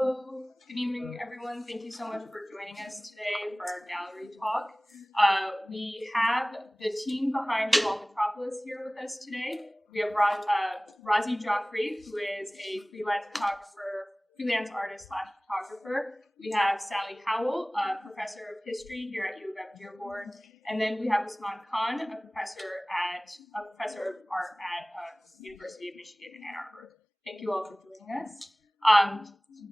Hello, good evening, everyone. Thank you so much for joining us today for our gallery talk. We have the team behind Halal Metropolis here with us today. We have Razi Joffrey, who is a freelance artist / photographer. We have Sally Howell, a professor of history here at U of M Dearborn, and then we have Usman Khan, a professor of art at University of Michigan in Ann Arbor. Thank you all for joining us.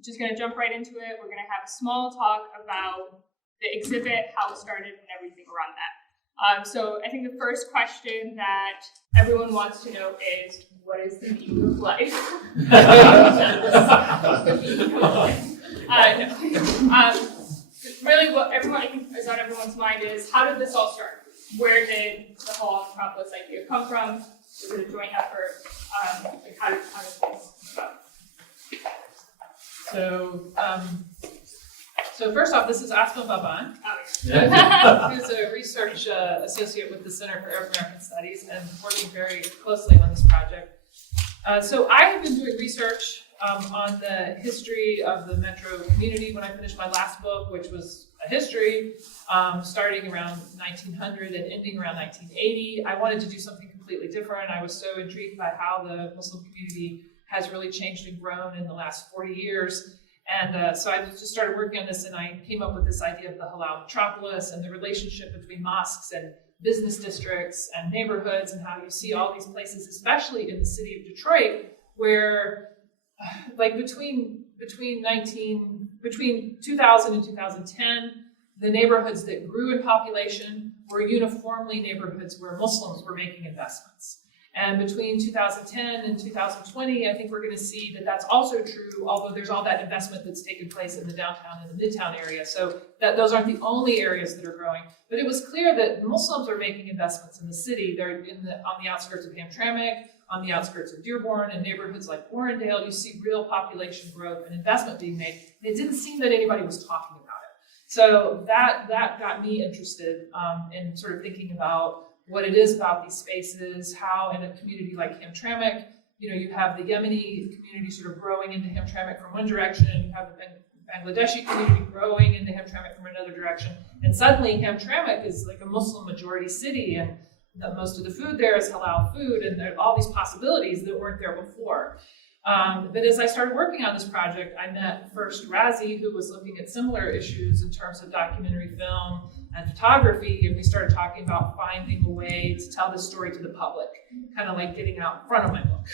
Just going to jump right into it. We're going to have a small talk about the exhibit, how it started, and everything around that. So I think the first question that everyone wants to know is, what is the meaning of life? Really, what everyone, I think, is on everyone's mind is, how did this all start? Where did the Halal Metropolis idea come from? Was it a joint effort? How did this come about? So first off, this is Asma Baban, who's a research associate with the Center for Arab American Studies and working very closely on this project. So I have been doing research on the history of the Metro community when I finished my last book, which was a history starting around 1900 and ending around 1980. I wanted to do something completely different. I was so intrigued by how the Muslim community has really changed and grown in the last 40 years. And so I just started working on this, and I came up with this idea of the Halal Metropolis and the relationship between mosques and business districts and neighborhoods, and how you see all these places, especially in the city of Detroit, where like between 2000 and 2010, the neighborhoods that grew in population were uniformly neighborhoods where Muslims were making investments. And between 2010 and 2020, I think we're going to see that that's also true, although there's all that investment that's taken place in the downtown and the midtown area. So that those aren't the only areas that are growing. But it was clear that Muslims are making investments in the city. They're on the outskirts of Hamtramck, on the outskirts of Dearborn, and neighborhoods like Warrendale. You see real population growth and investment being made. And it didn't seem that anybody was talking about it. So that got me interested in sort of thinking about what it is about these spaces, how in a community like Hamtramck, you have the Yemeni community sort of growing into Hamtramck from one direction, and you have the Bangladeshi community growing into Hamtramck from another direction. And suddenly Hamtramck is like a Muslim majority city, and most of the food there is halal food, and there are all these possibilities that weren't there before. But as I started working on this project, I met first Razi, who was looking at similar issues in terms of documentary film and photography, and we started talking about finding a way to tell this story to the public, kind of like getting out in front of my book.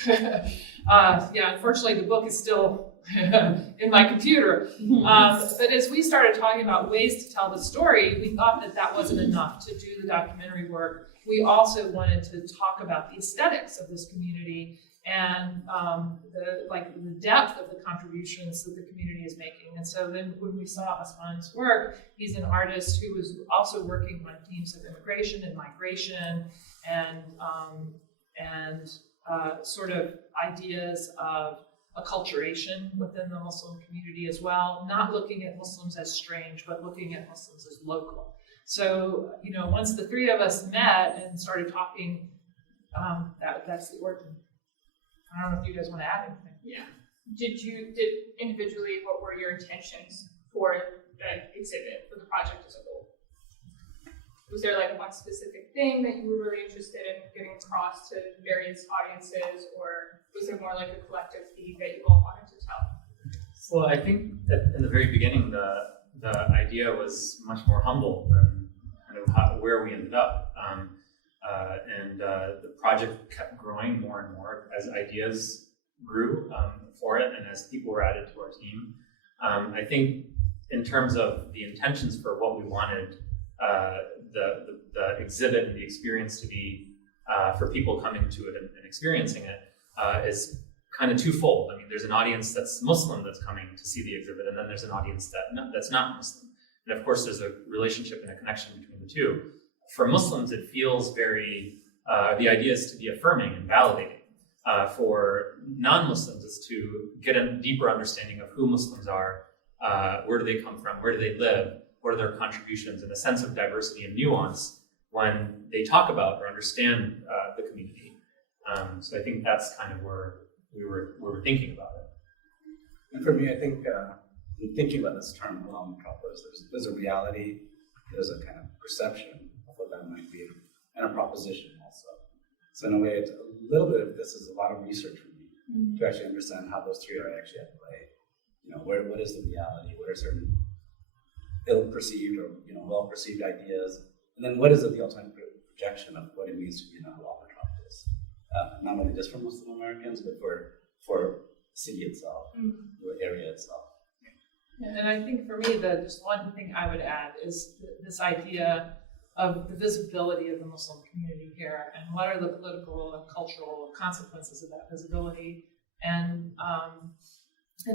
Unfortunately, the book is still in my computer. But as we started talking about ways to tell the story, we thought that wasn't enough to do the documentary work. We also wanted to talk about the aesthetics of this community and the depth of the contributions that the community is making. And so then when we saw Usman's work, he's an artist who was also working on themes of immigration and migration and sort of ideas of acculturation within the Muslim community as well, not looking at Muslims as strange, but looking at Muslims as local. So, once the three of us met and started talking, that's the origin. I don't know if you guys want to add anything. Yeah. Did individually, what were your intentions for the exhibit, for the project as a whole? Was there like one specific thing that you were really interested in getting across to various audiences, or was there more like a collective theme that you all wanted to tell? Well, I think that in the very beginning, the idea was much more humble than kind of where we ended up. The project kept growing more and more as ideas grew for it and as people were added to our team. I think in terms of the intentions for what we wanted the exhibit and the experience to be for people coming to it and experiencing it is kind of twofold. I mean, there's an audience that's Muslim that's coming to see the exhibit, and then there's an audience that's not Muslim. And of course, there's a relationship and a connection between the two. For Muslims, it feels very, the idea is to be affirming and validating. For non-Muslims, is to get a deeper understanding of who Muslims are, where do they come from, where do they live, what are their contributions, and a sense of diversity and nuance when they talk about or understand the community. So I think that's kind of where we were thinking about it. And for me, I think in thinking about this term Halal Metropolis, there's a reality, there's a kind of perception of what that might be, and a proposition also. So in a way, it's a little bit of this is a lot of research for me to actually understand how those three are actually at play. What is the reality? What are certain ill-perceived or well-perceived ideas? And then what is the ultimate projection of what it means to be in a Halal Metropolis? Not only just for Muslim Americans, but for the city itself, the area itself. And I think for me, just one thing I would add is this idea of the visibility of the Muslim community here, and what are the political and cultural consequences of that visibility, and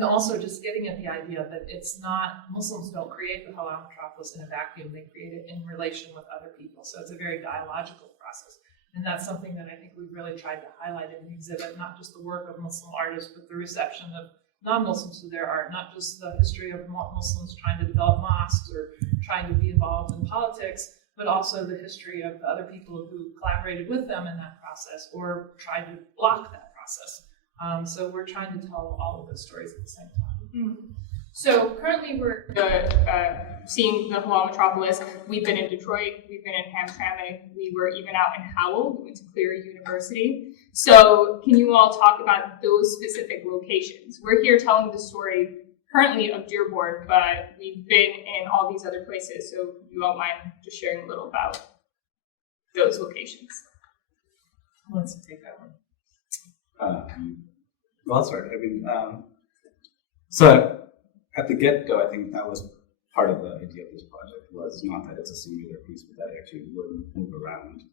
also just getting at the idea that it's not, Muslims don't create the Halal Metropolis in a vacuum, they create it in relation with other people. So it's a very dialogical process. And that's something that I think we've really tried to highlight in the exhibit, not just the work of Muslim artists, but the reception of non-Muslims to their art, not just the history of Muslims trying to develop mosques or trying to be involved in politics, but also the history of the other people who collaborated with them in that process or tried to block that process. So we're trying to tell all of those stories at the same time. So currently we're seeing the Halal Metropolis. We've been in Detroit, we've been in Hamtramck, we were even out in Howell, we went to Cleary University. So can you all talk about those specific locations? We're here telling the story currently of Dearborn, but we've been in all these other places. So you all mind just sharing a little about those locations? Who wants to take that one? Well, I'll start. So at the get-go, I think that was part of the idea of this project, was not that it's a singular piece, but that it actually would move around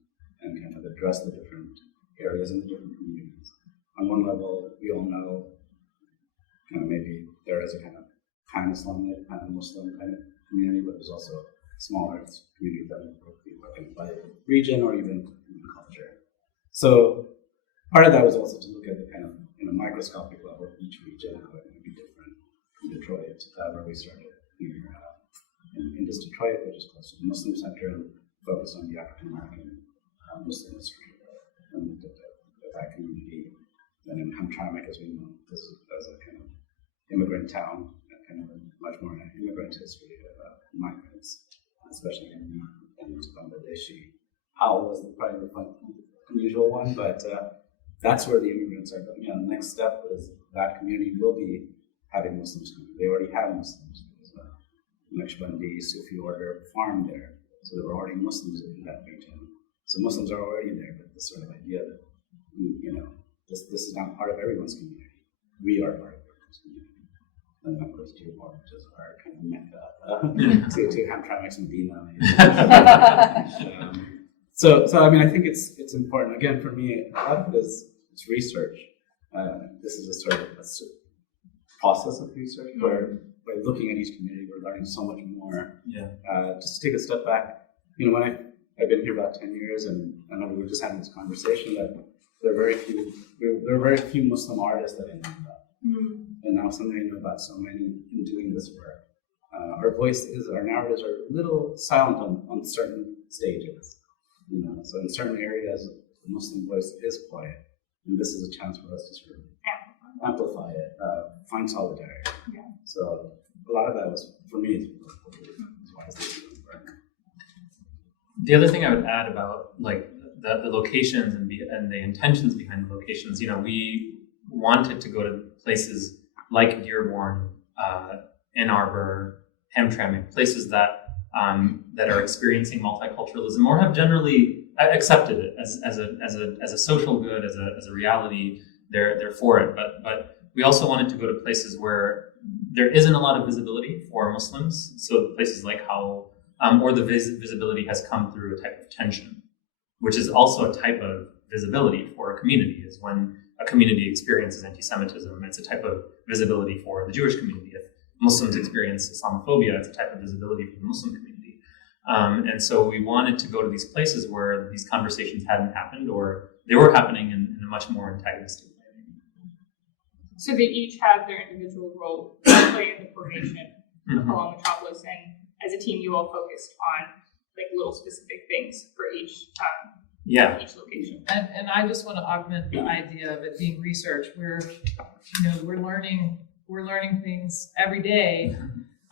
and kind of address the different areas and the different communities. On one level, we all know kind of maybe there is a kind of Islamic, kind of Muslim kind of community, but there's also smaller communities that would be working by region or even culture. So part of that was also to look at the kind of microscopic level of each region, how it might be different. In Detroit, where we started here in this Detroit, which is close to the Muslim center, and focused on the African American Muslim history and looked at that community. Then in Hamtramck, as we know, this is as a kind of immigrant town, kind of much more an immigrant history of migrants, especially in Bangladeshi. Howell was probably the unusual one, but that's where the immigrants are going. The next step is that community will be having Muslims. They already have Muslims. There's a Naqshbandi Sufi order farm there, so there were already Muslims in that region. So Muslims are already there, but this sort of idea that this is not part of everyone's community. We are part of everyone's community. And of course, Dearborn, which is our kind of mecca to Hamtramck's Medina. So I think it's important. Again, for me, a lot of it is it's research. This is a sort of a process of research where by looking at each community, we're learning so much more. Just to take a step back, when I've been here about 10 years, and I know we were just having this conversation that there are very few Muslim artists that I know about. And now suddenly I know about so many in doing this work. Our narratives are a little silent on certain stages. So in certain areas, the Muslim voice is quiet, and this is a chance for us to sort of amplify it, find solidarity. So a lot of that was, for me, is why it's important. The other thing I would add about the locations and the intentions behind the locations, we wanted to go to places like Dearborn, Ann Arbor, Hamtramck, places that are experiencing multiculturalism or have generally accepted it as a social good, as a reality. They're for it, but we also wanted to go to places where there isn't a lot of visibility for Muslims. So places like Howell, or the visibility has come through a type of tension, which is also a type of visibility for a community. Is when a community experiences anti-Semitism, it's a type of visibility for the Jewish community. If Muslims experience Islamophobia, it's a type of visibility for the Muslim community. And so we wanted to go to these places where these conversations hadn't happened, or they were happening in a much more antagonistic way. So they each have their individual role to play in the formation of Halal Metropolis, and as a team, you all focused on little specific things for each location. And I just want to augment the idea of it being research. We're learning we're learning things every day.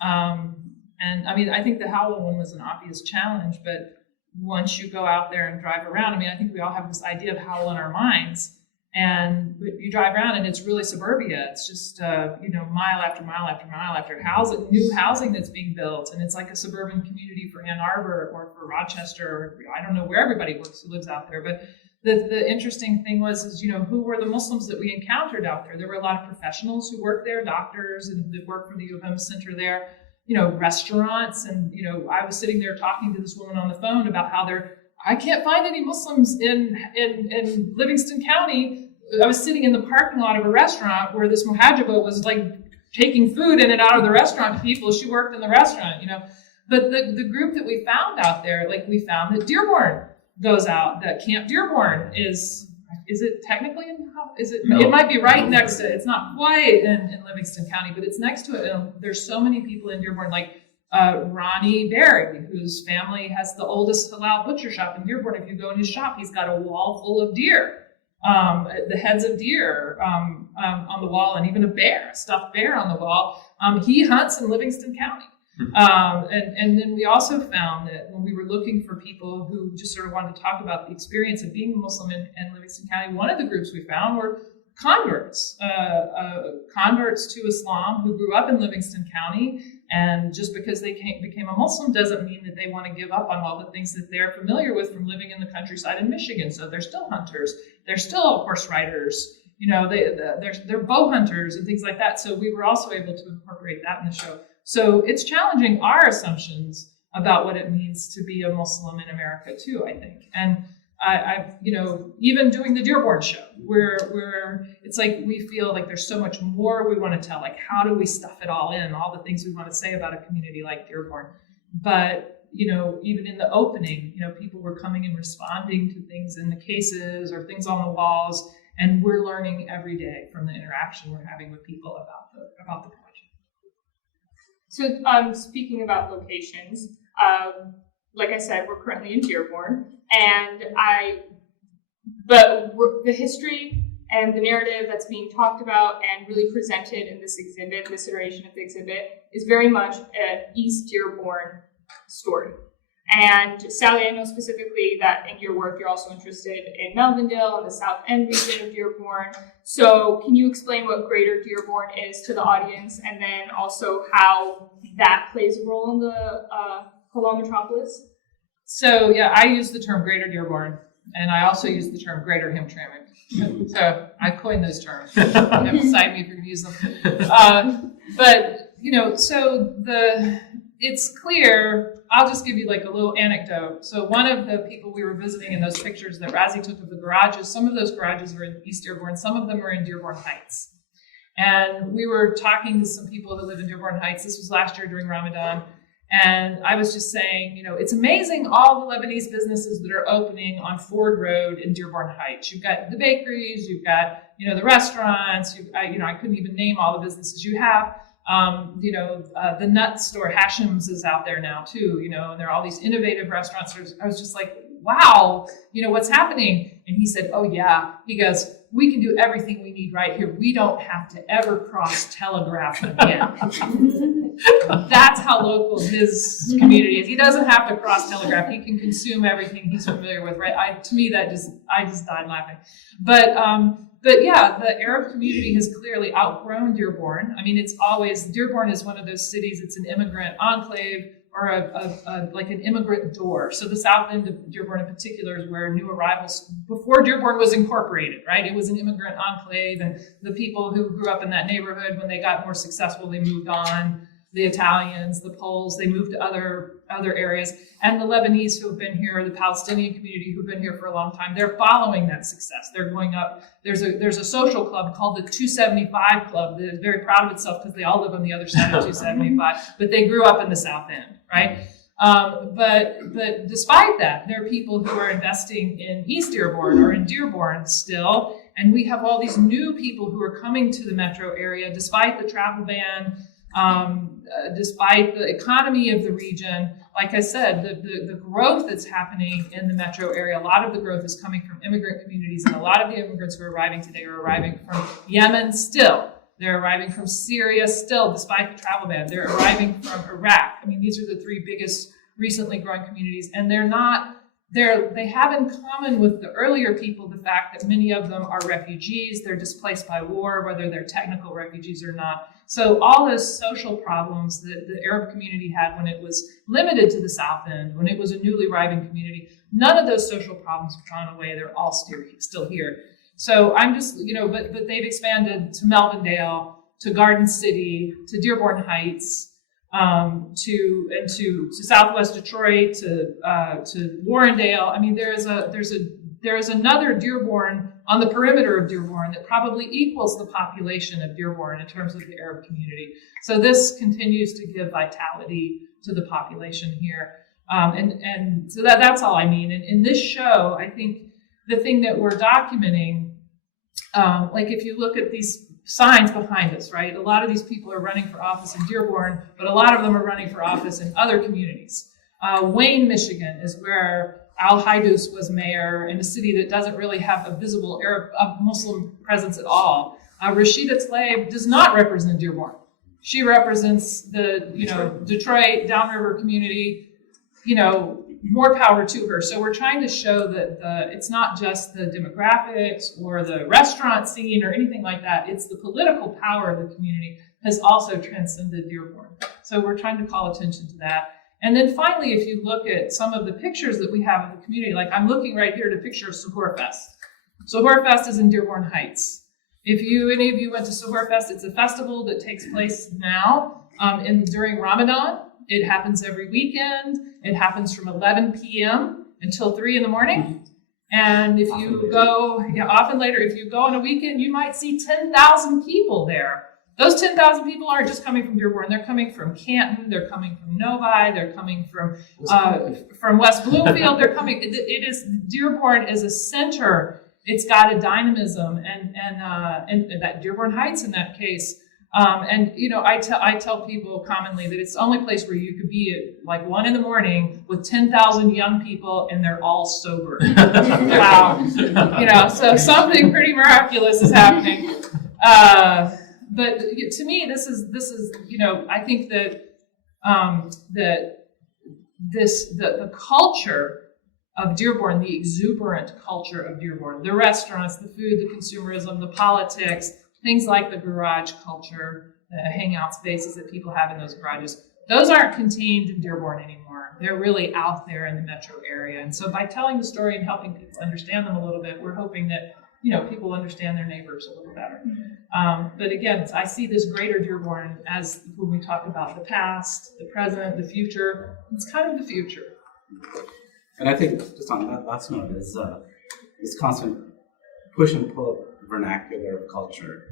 And I mean, I think the Halal one was an obvious challenge, but once you go out there and drive around, I mean, I think we all have this idea of Halal in our minds, and you drive around and it's really suburbia. It's just, mile after mile after mile after housing, new housing that's being built. And it's like a suburban community for Ann Arbor or for Rochester, or I don't know where everybody works who lives out there. But the interesting thing was, who were the Muslims that we encountered out there? There were a lot of professionals who worked there, doctors and that worked for the U of M Center there, restaurants. And, I was sitting there talking to this woman on the phone about how I can't find any Muslims in Livingston County. I was sitting in the parking lot of a restaurant where this muhajiba was like taking food in and out of the restaurant to people. She worked in the restaurant, But the group that we found out there, like we found that Dearborn goes out, that Camp Dearborn is it technically No. It might be right next to it. It's not quite in Livingston County, but it's next to it. And there's so many people in Dearborn, like Ronnie Berry, whose family has the oldest halal butcher shop in Dearborn. If you go in his shop, he's got a wall full of deer. The heads of deer on the wall, and even a stuffed bear on the wall. He hunts in Livingston County. And then we also found that when we were looking for people who just sort of wanted to talk about the experience of being Muslim in Livingston County, one of the groups we found were converts to Islam who grew up in Livingston County. And just because they became a Muslim doesn't mean that they want to give up on all the things that they're familiar with from living in the countryside in Michigan. So they're still hunters. They're still horse riders. They're bow hunters and things like that. So we were also able to incorporate that in the show. So it's challenging our assumptions about what it means to be a Muslim in America too, I think. And I've even doing the Dearborn show, where it's like we feel like there's so much more we want to tell. Like, how do we stuff it all in, all the things we want to say about a community like Dearborn? But even in the opening, people were coming and responding to things in the cases or things on the walls, and we're learning every day from the interaction we're having with people about the project. So speaking about locations, like I said, we're currently in Dearborn, but the history and the narrative that's being talked about and really presented in this exhibit, this iteration of the exhibit, is very much an East Dearborn story. And Sally, I know specifically that in your work, you're also interested in Melvindale and the South End region of Dearborn. So can you explain what Greater Dearborn is to the audience, and then also how that plays a role in the Halal Metropolis? So yeah, I use the term Greater Dearborn, and I also use the term Greater Hamtramck. So I coined those terms. You have to cite me if you're going to use them. It's clear. I'll just give you like a little anecdote. So one of the people we were visiting in those pictures that Razi took of the garages, some of those garages were in East Dearborn, some of them were in Dearborn Heights. And we were talking to some people who live in Dearborn Heights. This was last year during Ramadan. And I was just saying, it's amazing all the Lebanese businesses that are opening on Ford Road in Dearborn Heights. You've got the bakeries, you've got, the restaurants, I couldn't even name all the businesses you have. The nut store, Hashem's, is out there now too, and there are all these innovative restaurants. I was just like, wow, what's happening? And he said, oh yeah, he goes, we can do everything we need right here. We don't have to ever cross Telegraph again. That's how local his community is. He doesn't have to cross Telegraph. He can consume everything he's familiar with, right? To me, I just died laughing. But yeah, the Arab community has clearly outgrown Dearborn. I mean, Dearborn is one of those cities, it's an immigrant enclave, or like an immigrant door. So the south end of Dearborn in particular is where new arrivals, before Dearborn was incorporated, right? It was an immigrant enclave, and the people who grew up in that neighborhood, when they got more successful, they moved on. The Italians, the Poles, they moved to other areas. And the Lebanese who have been here, the Palestinian community who've been here for a long time, they're following that success. They're going up. There's a social club called the 275 Club that is very proud of itself because they all live on the other side of 275, but they grew up in the South End, right? But despite that, there are people who are investing in East Dearborn or in Dearborn still, and we have all these new people who are coming to the metro area despite the travel ban, despite the economy of the region. Like I said, the growth that's happening in the metro area, a lot of the growth is coming from immigrant communities, and a lot of the immigrants who are arriving today are arriving from Yemen still. They're arriving from Syria still, despite the travel ban. They're arriving from Iraq. I mean, these are the three biggest recently growing communities, and they have in common with the earlier people the fact that many of them are refugees. They're displaced by war, whether they're technical refugees or not. So all those social problems that the Arab community had when it was limited to the South End, when it was a newly arriving community, none of those social problems have gone away. They're all still here. So I'm just, but they've expanded to Melvindale, to Garden City, to Dearborn Heights, to Southwest Detroit, to Warrendale. I mean, there is another Dearborn on the perimeter of Dearborn that probably equals the population of Dearborn in terms of the Arab community. So this continues to give vitality to the population here. And so that's all I mean. And in this show, I think the thing that we're documenting, like if you look at these signs behind us, right? A lot of these people are running for office in Dearborn, but a lot of them are running for office in other communities. Wayne, Michigan is where Al Haidous was mayor, in a city that doesn't really have a visible Arab Muslim presence at all. Rashida Tlaib does not represent Dearborn. She represents the Detroit, downriver community. More power to her. So we're trying to show that it's not just the demographics or the restaurant scene or anything like that. It's the political power of the community has also transcended Dearborn. So we're trying to call attention to that. And then finally, if you look at some of the pictures that we have of the community, like I'm looking right here at a picture of Suhoor Fest. Suhoor Fest is in Dearborn Heights. If any of you went to Suhoor Fest, it's a festival that takes place now during Ramadan. It happens every weekend. It happens from 11 p.m. until 3 in the morning. And if you go, often later, if you go on a weekend, you might see 10,000 people there. Those 10,000 people aren't just coming from Dearborn. They're coming from Canton. They're coming from Novi. They're coming from West Bloomfield. They're coming. Dearborn is a center. It's got a dynamism, and that Dearborn Heights in that case. I tell people commonly that it's the only place where you could be at like 1 in with 10,000 young people and they're all sober. Wow. So something pretty miraculous is happening. But to me, this is I think that the culture of Dearborn, the exuberant culture of Dearborn, the restaurants, the food, the consumerism, the politics, things like the garage culture, the hangout spaces that people have in those garages, those aren't contained in Dearborn anymore. They're really out there in the metro area. And so by telling the story and helping people understand them a little bit, we're hoping that people understand their neighbors a little better. But again, I see this greater Dearborn as when we talk about the past, the present, the future. It's kind of the future. And I think just on that last note is this constant push and pull of vernacular culture.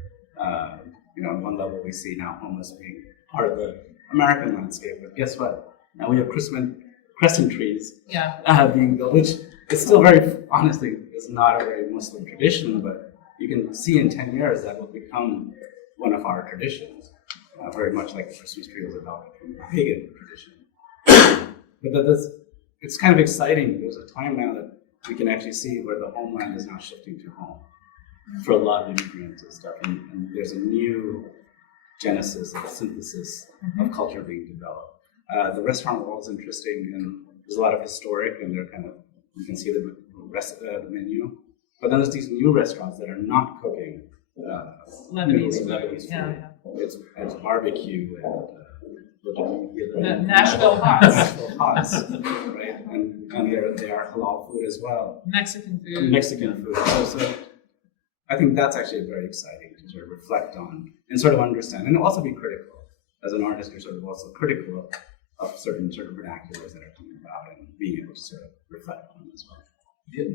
On one level we see now homeless being part of the American landscape, but guess what? Now we have crescent trees being built, which is still very, honestly, is not a very Muslim tradition, but you can see in 10 years that will become one of our traditions, very much like the Christmas tree was adopted from the pagan tradition. But it's kind of exciting. There's a time now that we can actually see where the homeland is now shifting to home for a lot of immigrants and stuff, and there's a new genesis, a synthesis of culture being developed. The restaurant world is interesting, and there's a lot of historic, and they're kind of, you can see the rest of the menu. But then there's these new restaurants that are not cooking Lebanese food. Yeah. It's barbecue and The Nashville Hots. Nashville Hots, right? And they are halal food as well. Mexican food. Mexican food. So I think that's actually very exciting to sort of reflect on and sort of understand, and also be critical. As an artist, you're sort of also critical of certain sort of vernaculars that are coming about and being able to sort of reflect on them as well.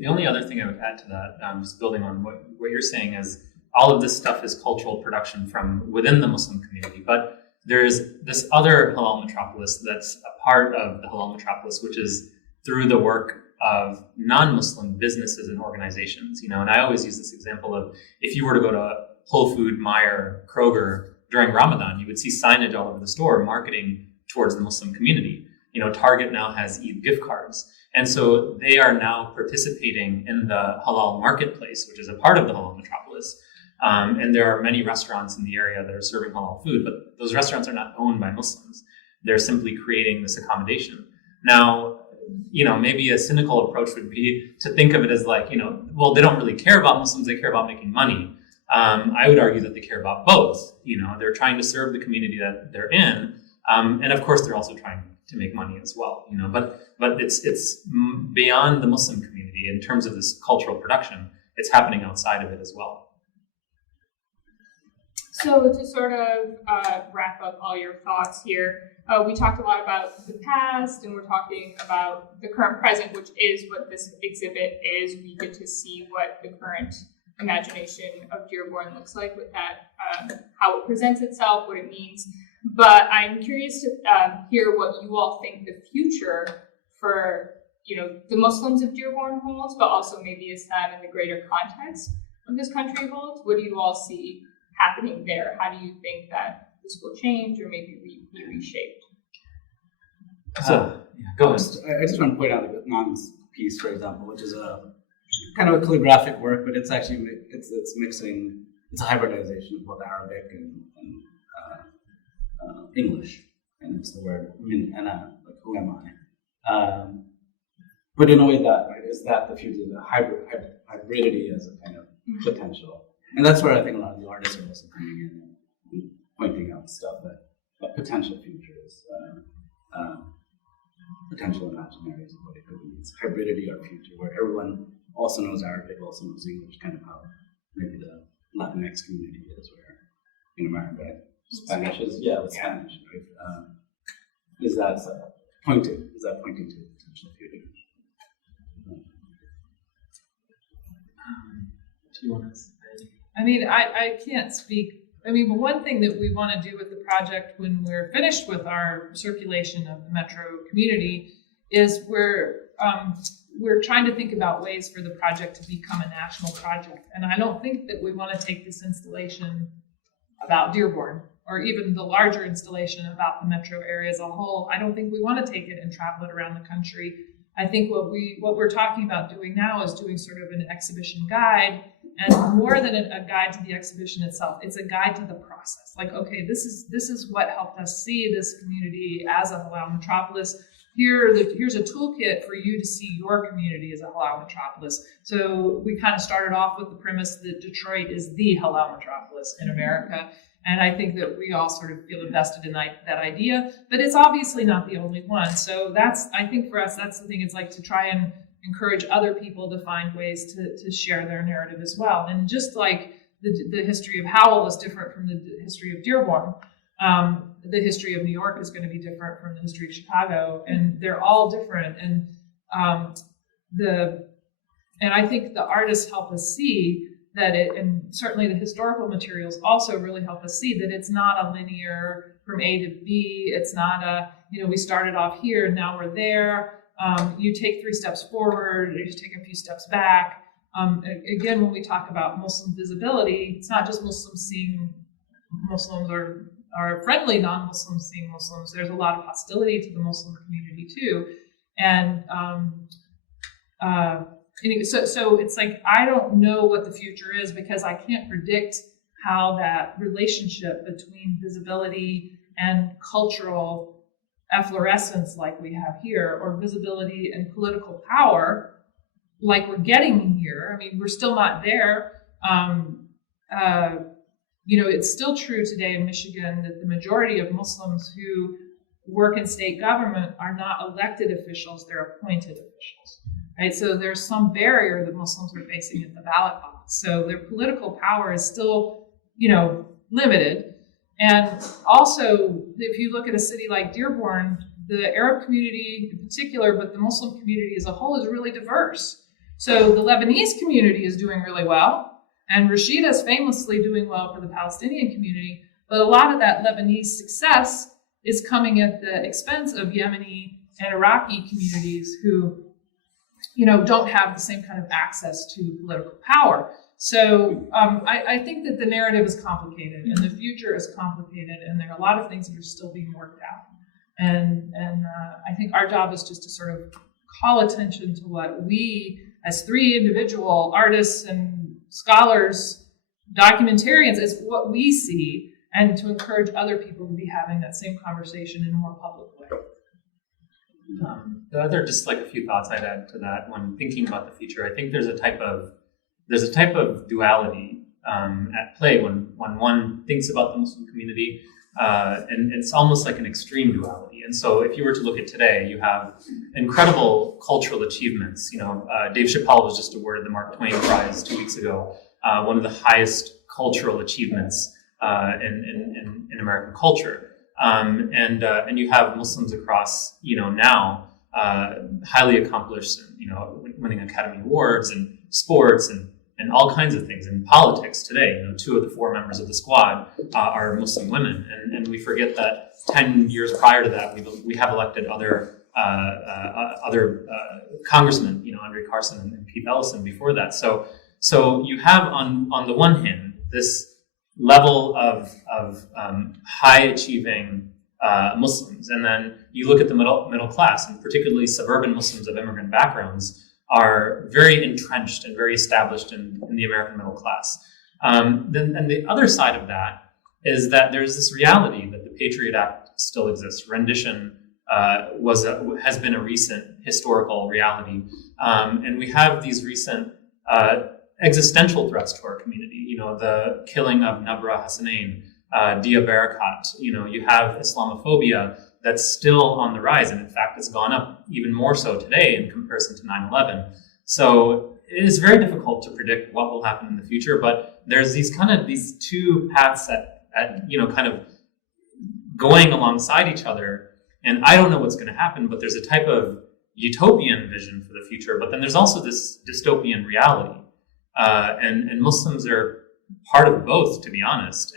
The only other thing I would add to that, just building on what you're saying, is all of this stuff is cultural production from within the Muslim community, but there's this other Halal Metropolis that's a part of the Halal Metropolis, which is through the work of non-Muslim businesses and organizations. And I always use this example of, if you were to go to Whole Food, Meijer, Kroger during Ramadan, you would see signage all over the store marketing towards the Muslim community. Target now has Eid gift cards. And so they are now participating in the halal marketplace, which is a part of the Halal Metropolis. And there are many restaurants in the area that are serving halal food, but those restaurants are not owned by Muslims. They're simply creating this accommodation. Now, maybe a cynical approach would be to think of it as like, well, they don't really care about Muslims, they care about making money. I would argue that they care about both. They're trying to serve the community that they're in, and of course, they're also trying to make money as well. But it's beyond the Muslim community in terms of this cultural production. It's happening outside of it as well. So to sort of wrap up all your thoughts here, we talked a lot about the past, and we're talking about the current present, which is what this exhibit is. We get to see what the current imagination of Dearborn looks like with that, how it presents itself, what it means. But I'm curious to hear what you all think the future for the Muslims of Dearborn holds, but also maybe Islam in the greater context of this country holds. What do you all see happening there? How do you think that this will change or maybe be reshaped? So, go ahead. I just want to point out the Vietnam's piece, for example, which is a kind of a calligraphic work, but it's actually it's mixing. It's a hybridization of both Arabic and English, and it's the word min ana, like who am I? But in a way that is that the future, the hybridity as a kind of potential, and that's where I think a lot of the artists are also coming in and pointing out stuff that potential futures, potential imaginaries of what it could be. It's hybridity or future, where everyone also knows Arabic, also knows English, kind of how maybe the Latinx community is, where in America Spanish is Spanish, right? Is that pointing to potential future? Do you want to say? I mean, I can't speak. I mean, but one thing that we want to do with the project when we're finished with our circulation of the Metro community is we're trying to think about ways for the project to become a national project. And I don't think that we want to take this installation about Dearborn or even the larger installation about the metro area as a whole. I don't think we want to take it and travel it around the country. I think what we're talking about doing now is doing sort of an exhibition guide, and more than a guide to the exhibition itself, it's a guide to the process. Like, okay, this is what helped us see this community as a halal metropolis. Here's a toolkit for you to see your community as a halal metropolis. So we kind of started off with the premise that Detroit is the halal metropolis in America. And I think that we all sort of feel invested in that idea, but it's obviously not the only one. So I think for us, that's the thing. It's like to try and encourage other people to find ways to share their narrative as well. And just like the history of Howell is different from the history of Dearborn, the history of New York is going to be different from the history of Chicago, and they're all different. And I think the artists help us see that and certainly the historical materials also really help us see that it's not a linear from A to B. It's not we started off here and now we're there. You take 3 steps forward, you just take a few steps back. Again, when we talk about Muslim visibility, it's not just Muslims seeing Muslims or friendly non-Muslims seeing Muslims. There's a lot of hostility to the Muslim community too. And anyway, so it's like, I don't know what the future is because I can't predict how that relationship between visibility and cultural efflorescence like we have here, or visibility and political power like we're getting here. I mean, we're still not there. It's still true today in Michigan that the majority of Muslims who work in state government are not elected officials, they're appointed officials. Right, so there's some barrier that Muslims are facing at the ballot box. So their political power is still, limited. And also, if you look at a city like Dearborn, the Arab community in particular, but the Muslim community as a whole is really diverse. So the Lebanese community is doing really well, and Rashida is famously doing well for the Palestinian community. But a lot of that Lebanese success is coming at the expense of Yemeni and Iraqi communities who don't have the same kind of access to political power. So I think that the narrative is complicated and the future is complicated, and there are a lot of things that are still being worked out. And I think our job is just to sort of call attention to what we, as 3 individual artists and scholars, documentarians as what we see, and to encourage other people to be having that same conversation in a more public way. The other, just like a few thoughts I'd add to that when thinking about the future, I think there's a type of duality at play when one thinks about the Muslim community, and it's almost like an extreme duality. And so, if you were to look at today, you have incredible cultural achievements. Dave Chappelle was just awarded the Mark Twain Prize 2 weeks ago, one of the highest cultural achievements in American culture. And you have Muslims across, now highly accomplished, winning Academy Awards and sports and all kinds of things. In politics today, 2 of the 4 members of the squad are Muslim women, and we forget that 10 years prior to that, we have elected other congressmen, Andre Carson and Pete Ellison before that. So you have on the one hand this level of high achieving Muslims, and then you look at the middle class, and particularly suburban Muslims of immigrant backgrounds are very entrenched and very established in the American middle class. Then the other side of that is that there's this reality that the Patriot Act still exists. Rendition has been a recent historical reality, and we have these recent existential threats to our community. The killing of Nabra Hassanein, Dia Barakat. You have Islamophobia that's still on the rise, and in fact, it's gone up even more so today in comparison to 9/11. So it is very difficult to predict what will happen in the future. But there's these 2 paths at kind of going alongside each other, and I don't know what's going to happen. But there's a type of utopian vision for the future. But then there's also this dystopian reality. And Muslims are part of both, to be honest.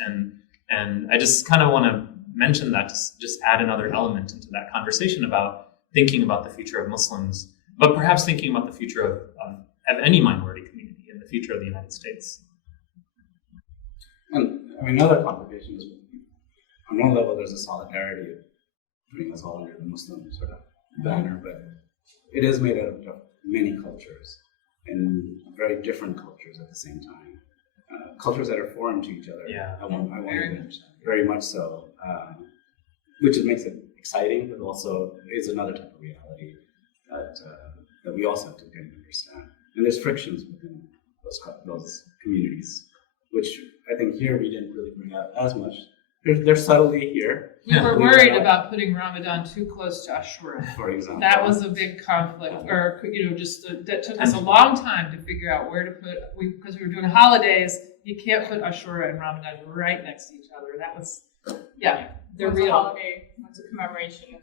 And I just kind of want to mention that to just add another element into that conversation about thinking about the future of Muslims, but perhaps thinking about the future of any minority community and the future of the United States. And another complication is, on one level, there's a solidarity of putting us all under the Muslim sort of banner, but it is made out of many cultures and very different cultures at the same time. Cultures that are foreign to each other. Yeah. Very much so, which makes it exciting, but also is another type of reality that we also have to kind of understand. And there's frictions within those communities, which I think here we didn't really bring out as much. They're subtly here. We were worried about putting Ramadan too close to Ashura. For example. That was a big conflict, or that took us a long time to figure out where to put. Because we were doing holidays, you can't put Ashura and Ramadan right next to each other. That was, they're One's real. a holiday, one's a commemoration of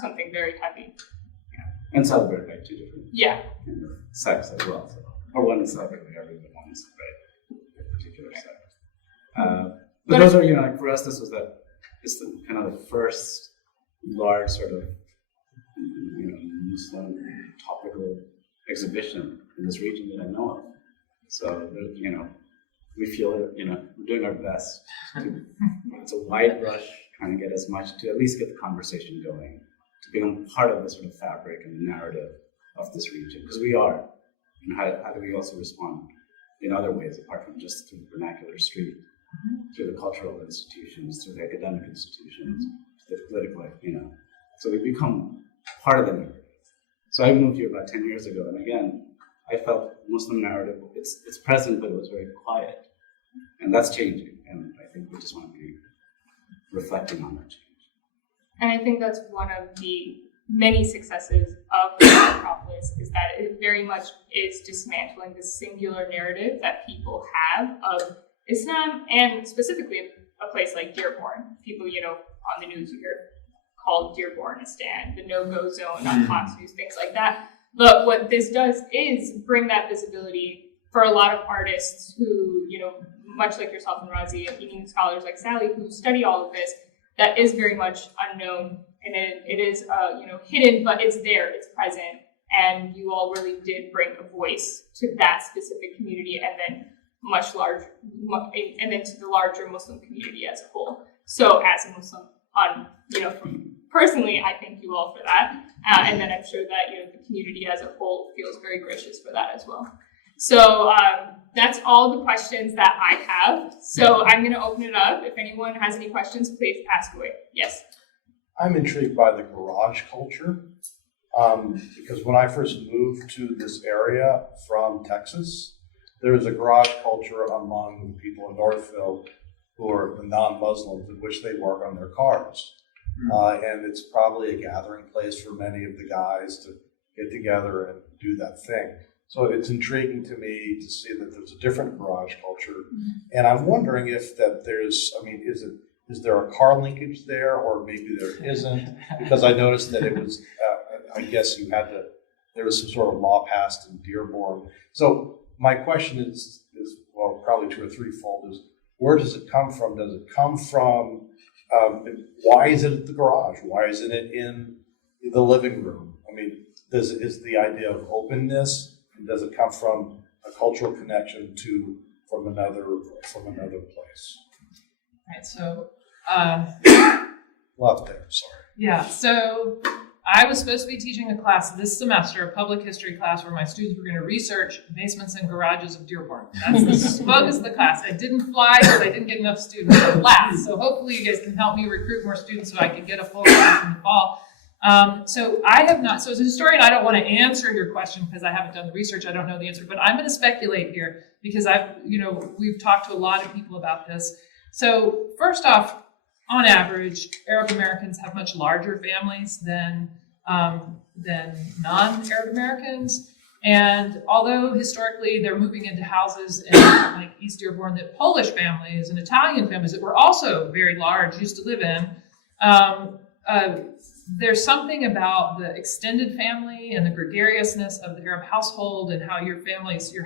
something very heavy. And celebrated by 2 different kind of sects as well. So, or one is celebrated by everyone, one is celebrated by a particular sect. But those are, for us, this was kind of the first large sort of, Muslim topical exhibition in this region that I know of. So, we feel that, we're doing our best. It's a wide brush, trying to get as much to at least get the conversation going, to become part of the sort of fabric and the narrative of this region, because we are. And how do we also respond in other ways apart from just through the vernacular street? Through the cultural institutions, through the academic institutions, through the political, So we become part of the narrative. So I moved here about 10 years ago, and again, I felt Muslim narrative, it's present, but it was very quiet. And that's changing, and I think we just want to be reflecting on that change. And I think that's one of the many successes of Metropolis, is that it very much is dismantling the singular narrative that people have of Islam, and specifically a place like Dearborn. People, on the news, you hear called Dearbornistan, the no-go zone on Fox News, things like that. But what this does is bring that visibility for a lot of artists who, much like yourself and Razi, and even scholars like Sally, who study all of this, that is very much unknown, and it is, hidden, but it's there, it's present, and you all really did bring a voice to that specific community, and then much larger, and then to the larger Muslim community as a whole. So as a Muslim, personally, I thank you all for that. And then I'm sure that, the community as a whole feels very gracious for that as well. So That's all the questions that I have. So I'm going to open it up. If anyone has any questions, please ask away. Yes. I'm intrigued by the garage culture because when I first moved to this area from Texas, there is a garage culture among the people in Northville who are the non-Muslims in which they work on their cars. And it's probably a gathering place for many of the guys to get together and do that thing. So it's intriguing to me to see that there's a different garage culture. And I'm wondering if that there's, I mean, is there a car linkage there, or maybe there isn't? Because I noticed that it was, I guess there was some sort of law passed in Dearborn. So my question is well, probably two or threefold, is where does it come from? Does it come from, why is it at the garage? Why isn't it in the living room? I mean, is the idea of openness, and does it come from a cultural connection from another place? Right, so Left there, sorry. yeah, so I was supposed to be teaching a class this semester, a public history class, where my students were going to research basements and garages of Dearborn. That's the focus of the class. It didn't fly because I didn't get enough students to last. So hopefully you guys can help me recruit more students so I can get a full class in the fall. So I have not, so as a historian, I don't want to answer your question because I haven't done the research. I don't know the answer, but I'm going to speculate here because we've talked to a lot of people about this. So first off, on average, Arab Americans have much larger families than non-Arab Americans. And although historically they're moving into houses in like East Dearborn that Polish families and Italian families that were also very large used to live in, there's something about the extended family and the gregariousness of the Arab household and how your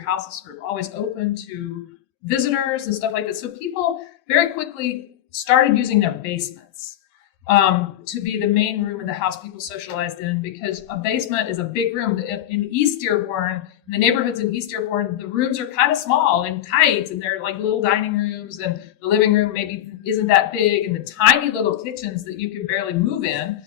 house is sort of always open to visitors and stuff like that. So people very quickly started using their basements to be the main room of the house people socialized in, because a basement is a big room. In East Dearborn, in the neighborhoods in East Dearborn, the rooms are kind of small and tight, and they're like little dining rooms, and the living room maybe isn't that big, and the tiny little kitchens that you can barely move in.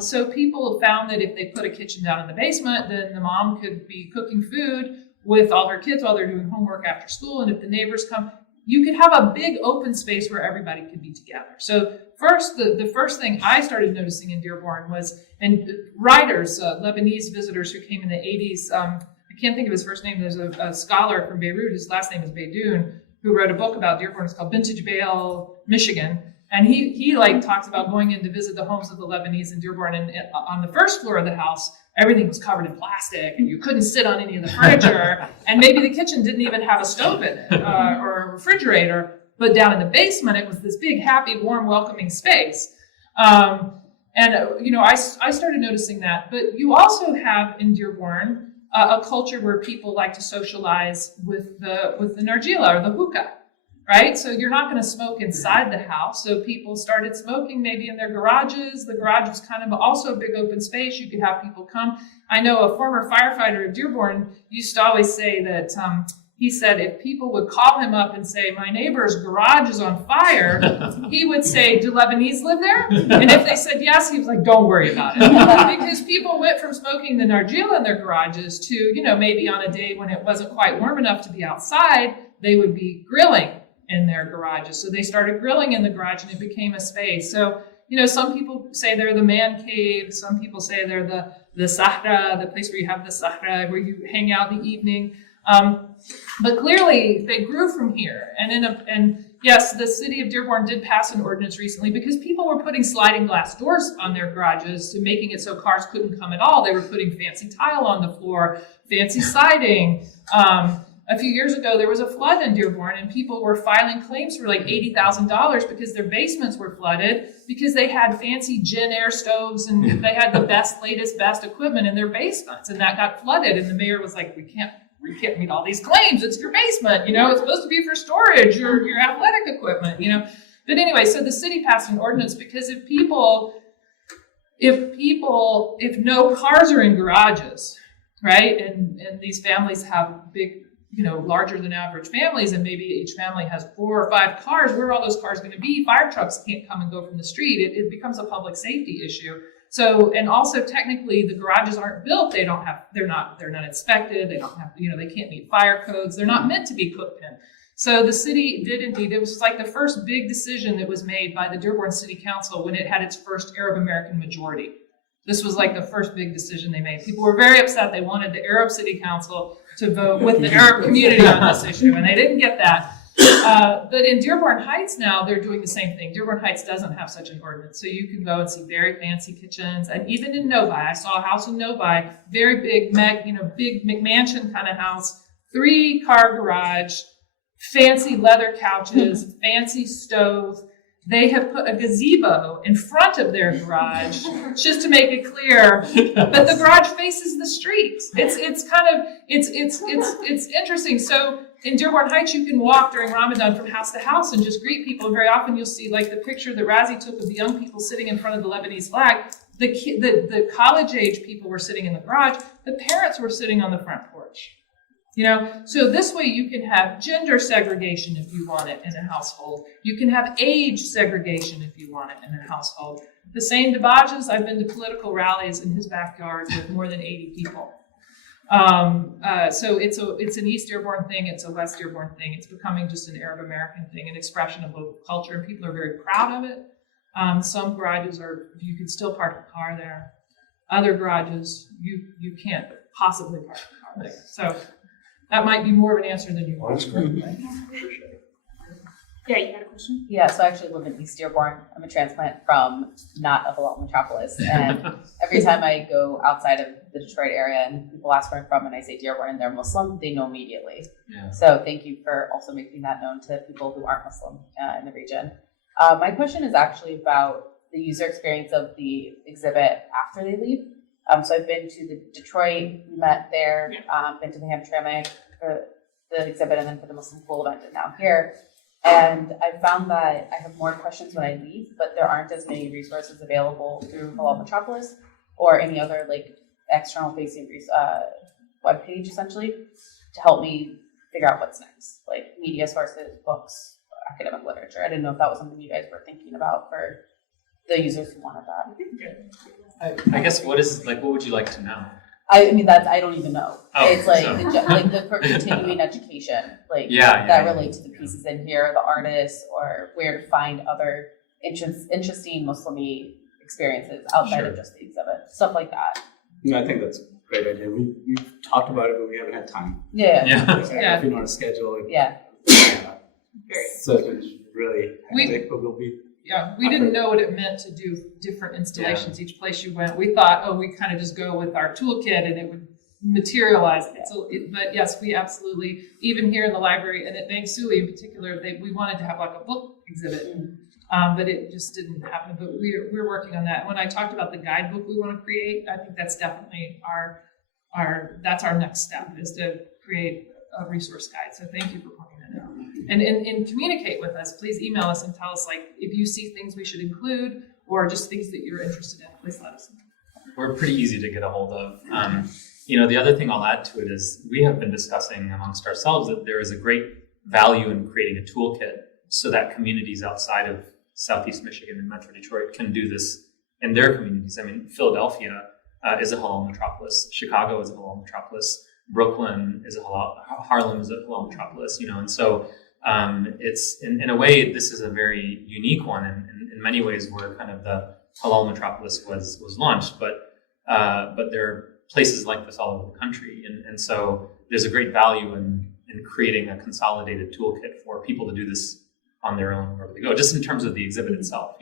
So people found that if they put a kitchen down in the basement, then the mom could be cooking food with all her kids while they're doing homework after school, and if the neighbors come, you could have a big open space where everybody could be together. So first, the first thing I started noticing in Dearborn was, and writers, Lebanese visitors who came in the 80s, I can't think of his first name, there's a scholar from Beirut, his last name is Beydoun, who wrote a book about Dearborn. It's called Vintage Bale, Michigan. And he talks about going in to visit the homes of the Lebanese in Dearborn, and on the first floor of the house, everything was covered in plastic and you couldn't sit on any of the furniture. And maybe the kitchen didn't even have a stove in it or a refrigerator, but down in the basement, it was this big, happy, warm, welcoming space. I started noticing that. But you also have in Dearborn a culture where people like to socialize with the nargila or the hookah. Right? So you're not going to smoke inside the house. So people started smoking maybe in their garages. The garage was kind of also a big open space. You could have people come. I know a former firefighter at Dearborn used to always say that he said if people would call him up and say, my neighbor's garage is on fire, he would say, do Lebanese live there? And if they said yes, he was like, don't worry about it. Because people went from smoking the nargila in their garages to, maybe on a day when it wasn't quite warm enough to be outside, they would be grilling in their garages. So they started grilling in the garage and it became a space. So, some people say they're the man cave. Some people say they're the sahra, the place where you have the sahra, where you hang out in the evening. But clearly they grew from here. And yes, the city of Dearborn did pass an ordinance recently because people were putting sliding glass doors on their garages to making it so cars couldn't come at all. They were putting fancy tile on the floor, fancy siding. A few years ago, there was a flood in Dearborn, and people were filing claims for like $80,000 because their basements were flooded because they had fancy Gin air stoves and they had the best equipment in their basements, and that got flooded. And the mayor was like, we can't meet all these claims. It's your basement, it's supposed to be for storage, your athletic equipment, But anyway, so the city passed an ordinance because if no cars are in garages, right, and these families have big, larger than average families, and maybe each family has 4 or 5 cars, where are all those cars going to be? Fire trucks can't come and go from the street. It becomes a public safety issue. So, and also technically the garages aren't built, they're not inspected, they don't have, they can't meet fire codes, they're not meant to be cook pen. So the city did indeed, it was like the first big decision that was made by the Dearborn City Council when it had its first Arab American majority. This was like the first big decision they made. People were very upset. They wanted the Arab City Council to vote with the Arab community on this issue, and they didn't get that. But in Dearborn Heights now, they're doing the same thing. Dearborn Heights doesn't have such an ordinance, so you can go and see very fancy kitchens. And even in Novi, I saw a house in Novi, very big, big McMansion kind of house, 3-car garage, fancy leather couches, fancy stove. They have put a gazebo in front of their garage just to make it clear, but the garage faces the street. It's interesting. So in Dearborn Heights, you can walk during Ramadan from house to house and just greet people. And very often you'll see like the picture that Razi took of the young people sitting in front of the Lebanese flag. The college age people were sitting in the garage. The parents were sitting on the front porch. So this way you can have gender segregation if you want it in a household. You can have age segregation if you want it in a household. Hussein Dabages, I've been to political rallies in his backyard with more than 80 people. So it's an East Dearborn thing, it's a West Dearborn thing. It's becoming just an Arab American thing, an expression of local culture, and people are very proud of it. Some garages you can still park a car there. Other garages, you can't possibly park a car there. So that might be more of an answer than you want. That's great. Mm-hmm. Yeah, you had a question? Yeah, so I actually live in East Dearborn. I'm a transplant from not a Halal Metropolis. And every time I go outside of the Detroit area and people ask where I'm from and I say Dearborn and they're Muslim, they know immediately. Yeah. So thank you for also making that known to people who aren't Muslim in the region. My question is actually about the user experience of the exhibit after they leave. So I've been to the Detroit, we met there, been to the Hamtramck for the exhibit and then for the Muslim Pool event and now here. And I found that I have more questions when I leave, but there aren't as many resources available through Halal Metropolis or any other like external facing webpage essentially to help me figure out what's next, like media sources, books, academic literature. I didn't know if that was something you guys were thinking about for the users who wanted that. I guess what would you like to know? I mean, I don't even know. Oh, it's like so. the continuing education, that yeah. relate to the pieces in here, the artists, or where to find other interesting Muslim-y experiences outside of just the exhibit, stuff like that. I think that's a great idea. We've talked about it, but we haven't had time. Yeah. If you want to schedule it. Yeah. So it's been really hectic, but we'll be. Yeah, we didn't know what it meant to do different installations each place you went. We thought, we kind of just go with our toolkit and it would materialize. But yes, we absolutely, even here in the library and at Bank Sui in particular, we wanted to have like a book exhibit, but it just didn't happen. But we're working on that. When I talked about the guidebook we want to create, I think that's definitely that's our next step, is to create a resource guide. So thank you for pointing that out. And communicate with us. Please email us and tell us if you see things we should include or just things that you're interested in. Please let us know. We're pretty easy to get a hold of. The other thing I'll add to it is we have been discussing amongst ourselves that there is a great value in creating a toolkit so that communities outside of Southeast Michigan and Metro Detroit can do this in their communities. I mean, Philadelphia is a halal metropolis. Chicago is a halal metropolis. Brooklyn is a halal. Harlem is a halal metropolis. And so it's in a way this is a very unique one, and in many ways where kind of the halal metropolis was launched. But there are places like this all over the country, and so there's a great value in creating a consolidated toolkit for people to do this on their own wherever they go. Just in terms of the exhibit itself,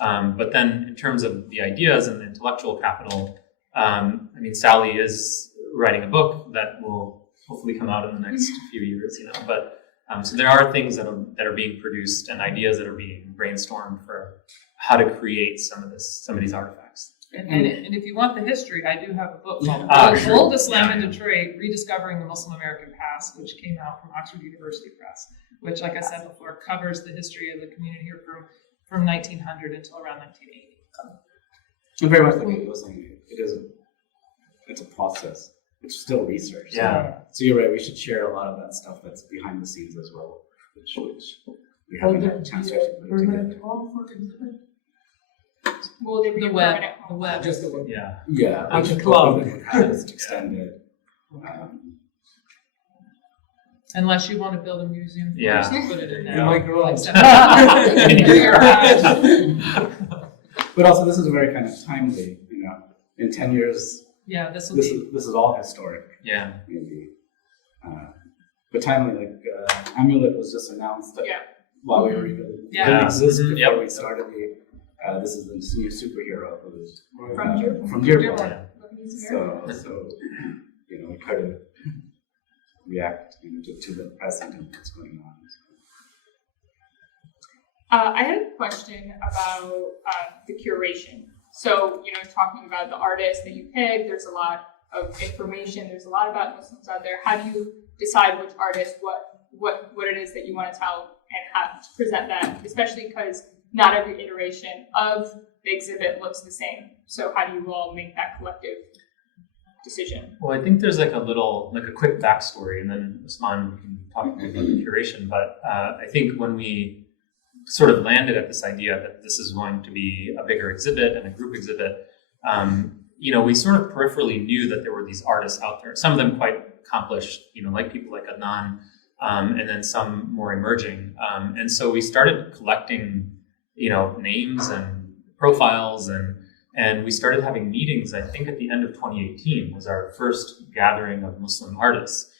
But then in terms of the ideas and the intellectual capital, Sally is writing a book that will hopefully come out in the next few years, But so there are things that are being produced and ideas that are being brainstormed for how to create some of these artifacts. And if you want the history, I do have a book called Old Islam in Detroit, Rediscovering the Muslim American Past, which came out from Oxford University Press, which, like I said before, covers the history of the community here from 1900 until around 1980. I'm very much like you were saying, it's a process. It's still research. Yeah. So you're right, we should share a lot of that stuff that's behind the scenes as well, which we haven't had a chance to actually put together. Will there be The a web, permanent the home? web. Just the one. Yeah. Yeah, On which the both cloud. of them has extended. Unless you want to build a museum for Yeah. us to put it in In there. my garage. In your garage. But also, this is very kind of timely. You know, in 10 years, Yeah, this will this be, is all historic. Yeah. Maybe. But timely, like Amulet was just announced Yeah. while we were even Yeah. didn't exist Mhm. before Yep. we started the. This is the new superhero who's From Dearborn. from Dearborn. Yeah. Lebanese American. So you know, we try to react to the present and what's going on. I had a question about the curation. So, talking about the artists that you pick, there's a lot of information, there's a lot about Muslims out there. How do you decide which artist, what it is that you want to tell and how to present that, especially because not every iteration of the exhibit looks the same. So how do you all make that collective decision? Well, I think there's like a quick backstory, and then Usman can talk more about the curation. But I think when we sort of landed at this idea that this is going to be a bigger exhibit and a group exhibit, we sort of peripherally knew that there were these artists out there. Some of them quite accomplished, like people like Adnan, and then some more emerging. And so we started collecting, names and profiles, and we started having meetings. I think at the end of 2018 was our first gathering of Muslim artists.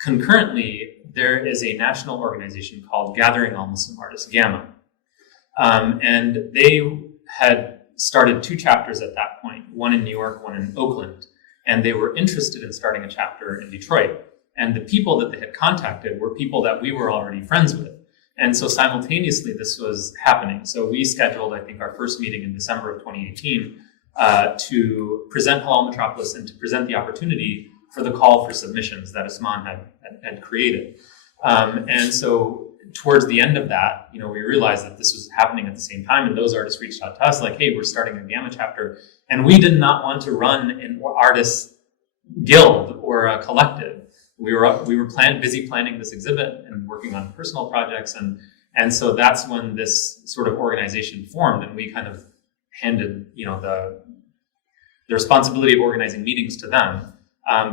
Concurrently, there is a national organization called Gathering All Muslim Artists, GAMA. And they had started 2 chapters at that point, one in New York, one in Oakland. And they were interested in starting a chapter in Detroit. And the people that they had contacted were people that we were already friends with. And so simultaneously, this was happening. So we scheduled, I think, our first meeting in December of 2018 to present Halal Metropolis and to present the opportunity for the call for submissions that Usman had created. And so towards the end of that, we realized that this was happening at the same time, and those artists reached out to us like, hey, we're starting a GAMA chapter. And we did not want to run an artist guild or a collective. We were busy planning this exhibit and working on personal projects, and so that's when this sort of organization formed, and we kind of handed the responsibility of organizing meetings to them.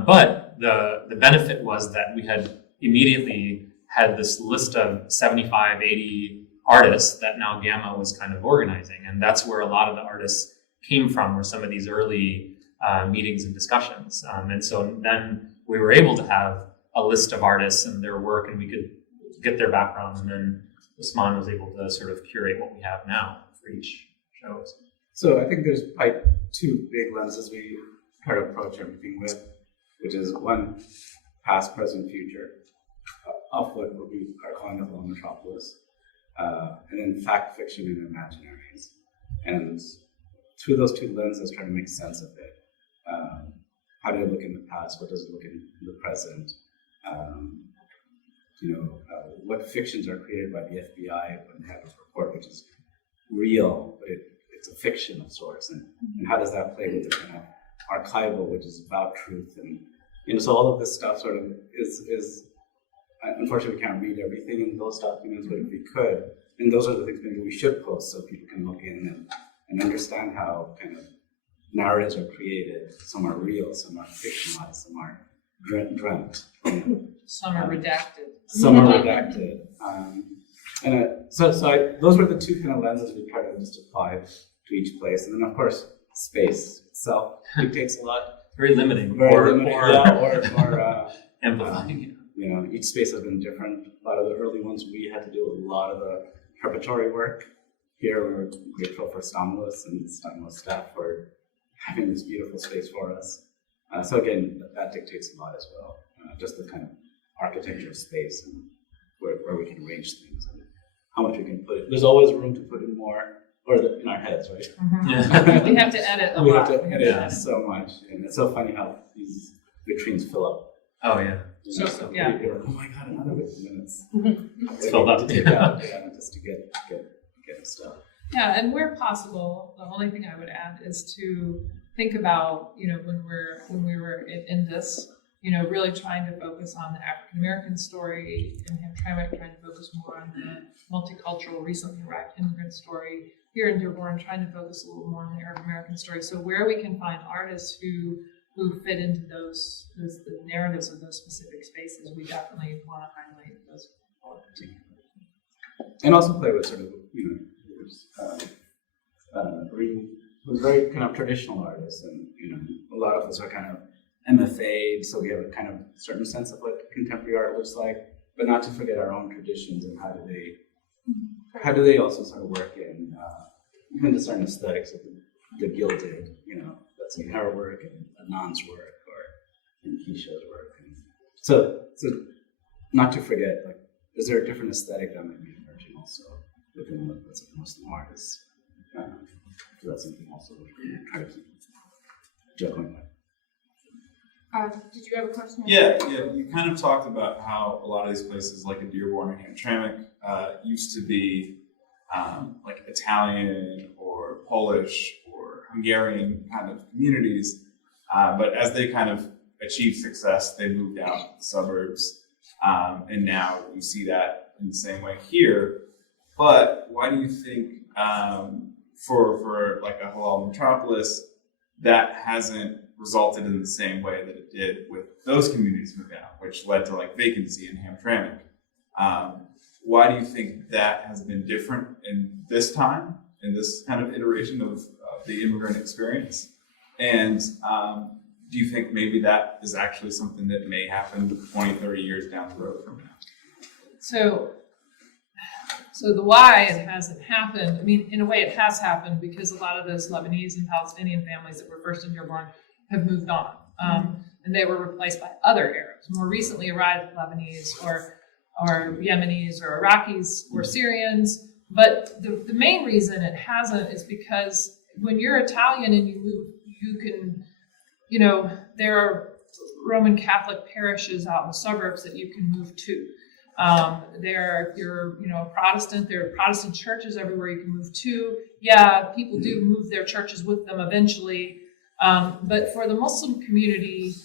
But the benefit was that we had immediately had this list of 75, 80 artists that now GAMA was kind of organizing, and that's where a lot of the artists came from, were some of these early meetings and discussions. And so then we were able to have a list of artists and their work, and we could get their backgrounds, and then Usman was able to sort of curate what we have now for each show. So I think there's like 2 big lenses we try to approach everything with, which is one, past, present, future, of what will be our calling of Halal Metropolis, and then fact, fiction, and imaginaries. And through those 2 lenses, try to make sense of it. How did it look in the past? What does it look in the present? What fictions are created by the FBI when they have a report which is real, but it's a fiction of sorts, and how does that play with the kind of archival, which is about truth, and so all of this stuff sort of is unfortunately we can't read everything in those documents, but if we could, and those are the things maybe we should post so people can look in and understand how kind of narratives are created. Some are real, some are fictionalized, some are dreamt. some are redacted. Some are redacted. Those were the 2 kind of lenses we try to just apply to each place. And then, of course, space itself dictates a lot. Very limiting. Very limiting, or amplifying. Each space has been different. A lot of the early ones, we had to do a lot of the preparatory work. Here, we're grateful for Stamlos and Stamlos staff for having this beautiful space for us. So again, that dictates a lot as well. Just the kind of architecture of space and where we can arrange things and how much we can put in. There's always room to put in more, or in our heads, right? Yeah. We have to edit a We lot. have to edit so much, and it's so funny how these vitrines fill up. Oh yeah. Yeah. You're like, oh my god, another vitrin! It's filled up. to take out, just to get stuff. Yeah, and where possible, the only thing I would add is to think about, when we were in this really trying to focus on the African American story in Hamtramck, trying to focus more on the multicultural, recently arrived immigrant story. Here in Dearborn, trying to focus a little more on the Arab American story. So where we can find artists who fit into those the narratives of those specific spaces, we definitely want to highlight those people in particular. And also play with sort of, who's very kind of traditional artists, and a lot of us are kind of MFA'd, so we have a kind of certain sense of what contemporary art looks like, but not to forget our own traditions and how do they also sort of work in even the certain aesthetics of the gilded, that's in her work and Adnan's work or in Keisha's work. And so not to forget, like, is there a different aesthetic that might be emerging also within the Muslim artists? So that's something also we try to keep juggling with. Did you have a question? Yeah. You kind of talked about how a lot of these places, like in Dearborn or Hamtramck, used to be like Italian or Polish or Hungarian kind of communities, but as they kind of achieved success, they moved out to the suburbs, and now you see that in the same way here. But why do you think for like a Halal Metropolis that hasn't resulted in the same way that it did with those communities moving out, which led to like vacancy in Hamtramck? Why do you think that has been different in this time, in this kind of iteration of the immigrant experience? And do you think maybe that is actually something that may happen 20, 30 years down the road from now? So the why it hasn't happened, I mean, in a way it has happened because a lot of those Lebanese and Palestinian families that were first in Dearborn have moved on. And they were replaced by other Arabs, more recently arrived Lebanese or Yemenis or Iraqis or Syrians. But the main reason it hasn't is because when you're Italian and you move, you can, there are Roman Catholic parishes out in the suburbs that you can move to. If you're Protestant, there are Protestant churches everywhere you can move to. Yeah, people do move their churches with them eventually. But for the Muslim community,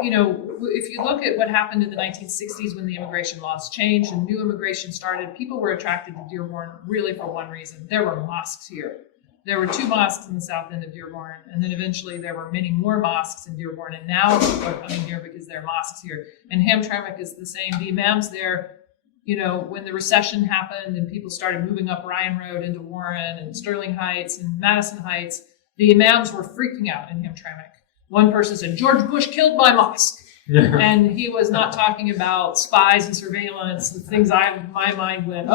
if you look at what happened in the 1960s when the immigration laws changed and new immigration started, people were attracted to Dearborn really for one reason. There were mosques here. There were 2 mosques in the south end of Dearborn, and then eventually there were many more mosques in Dearborn, and now people are coming here because there are mosques here. And Hamtramck is the same. The imams there, when the recession happened and people started moving up Ryan Road into Warren and Sterling Heights and Madison Heights, the imams were freaking out in Hamtramck. One person said, George Bush killed my mosque. And he was not talking about spies and surveillance, the things my mind went,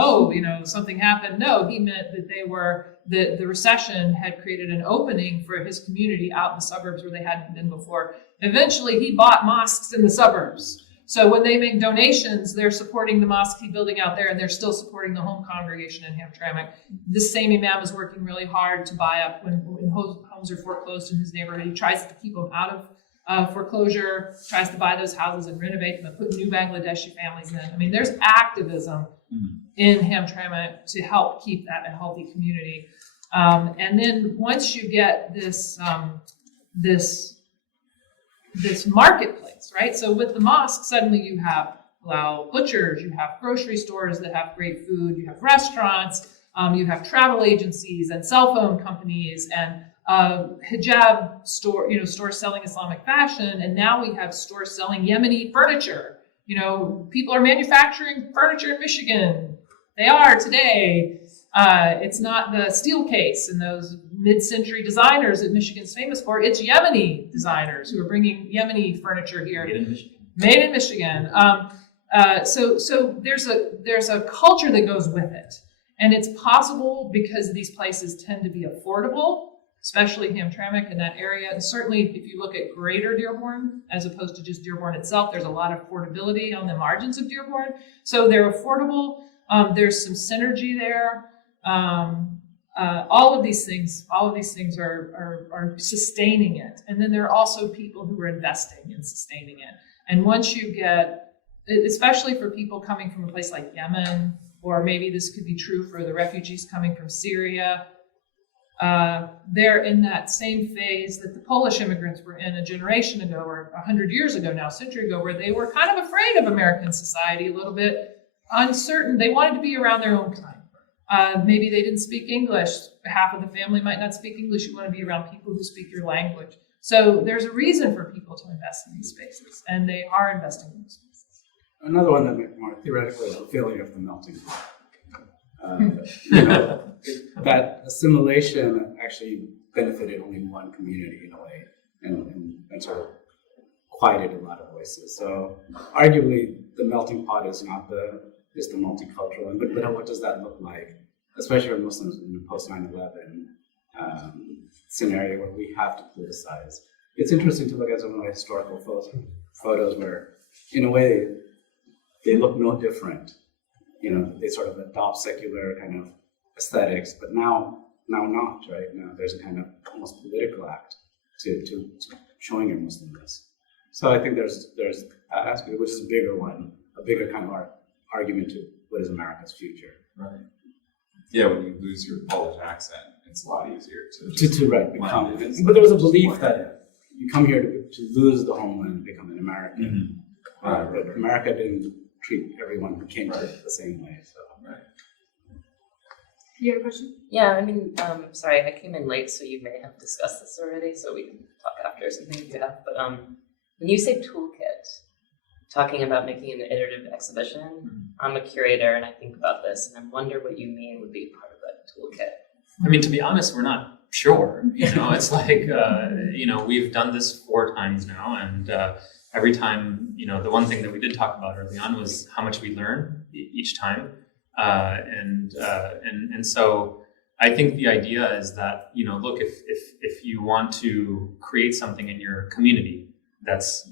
something happened. No, he meant that the recession had created an opening for his community out in the suburbs where they hadn't been before. Eventually, he bought mosques in the suburbs. So when they make donations, they're supporting the mosque he's building out there, and they're still supporting the home congregation in Hamtramck. This same imam is working really hard to buy up when homes are foreclosed in his neighborhood. He tries to keep them out of foreclosure, tries to buy those houses and renovate them and put new Bangladeshi families in. I mean, there's activism in Hamtramck to help keep that a healthy community. And then once you get this marketplace, right? So with the mosque, suddenly you have halal butchers, you have grocery stores that have great food, you have restaurants, you have travel agencies and cell phone companies and hijab stores selling Islamic fashion, and now we have stores selling Yemeni furniture. People are manufacturing furniture in Michigan. They are today. It's not the steel case and those mid-century designers that Michigan's famous for. It's Yemeni designers who are bringing Yemeni furniture here. Made in Michigan. So there's a culture that goes with it, and it's possible because these places tend to be affordable, especially Hamtramck in that area. And certainly if you look at greater Dearborn, as opposed to just Dearborn itself, there's a lot of affordability on the margins of Dearborn. So they're affordable. There's some synergy there. All of these things are sustaining it. And then there are also people who are investing in sustaining it. And once you get, especially for people coming from a place like Yemen, or maybe this could be true for the refugees coming from Syria, they're in that same phase that the Polish immigrants were in a generation ago, or 100 years ago now, a century ago, where they were kind of afraid of American society, a little bit uncertain. They wanted to be around their own kind. Maybe they didn't speak English. Half of the family might not speak English. You want to be around people who speak your language. So there's a reason for people to invest in these spaces, and they are investing in these spaces. Another one that might be more theoretical is the failure of the melting pot. You know, that assimilation actually benefited only one community in a way, and sort of quieted a lot of voices. So arguably, the melting pot is not the multicultural, but what does that look like, especially for Muslims in the post 9/11 scenario where we have to politicize? It's interesting to look at some of the historical photos where, in a way, they look no different. You know, they sort of adopt secular kind of aesthetics, but now not, right? Now there's a kind of almost political act to showing your Muslimness. So I think there's that aspect, which is a bigger one, a bigger kind of argument to what is America's future. Right. Yeah, when you lose your Polish accent, it's a lot easier to become. But there was a belief that you come here to lose the homeland and become an American. Mm-hmm. But America didn't treat everyone who came to it the same way. So. Right. You have a question? Yeah, I mean, sorry, I came in late, so you may have discussed this already, so we can talk after or something if you have. But when you say toolkit, talking about making an iterative exhibition, I'm a curator and I think about this and I wonder what you mean would be part of that toolkit. I mean, to be honest, we're not sure. You know, it's like, you know, we've done this 4 times now, and every time, you know, the one thing that we did talk about early on was how much we learn each time. And so I think the idea is that, you know, look, if you want to create something in your community that's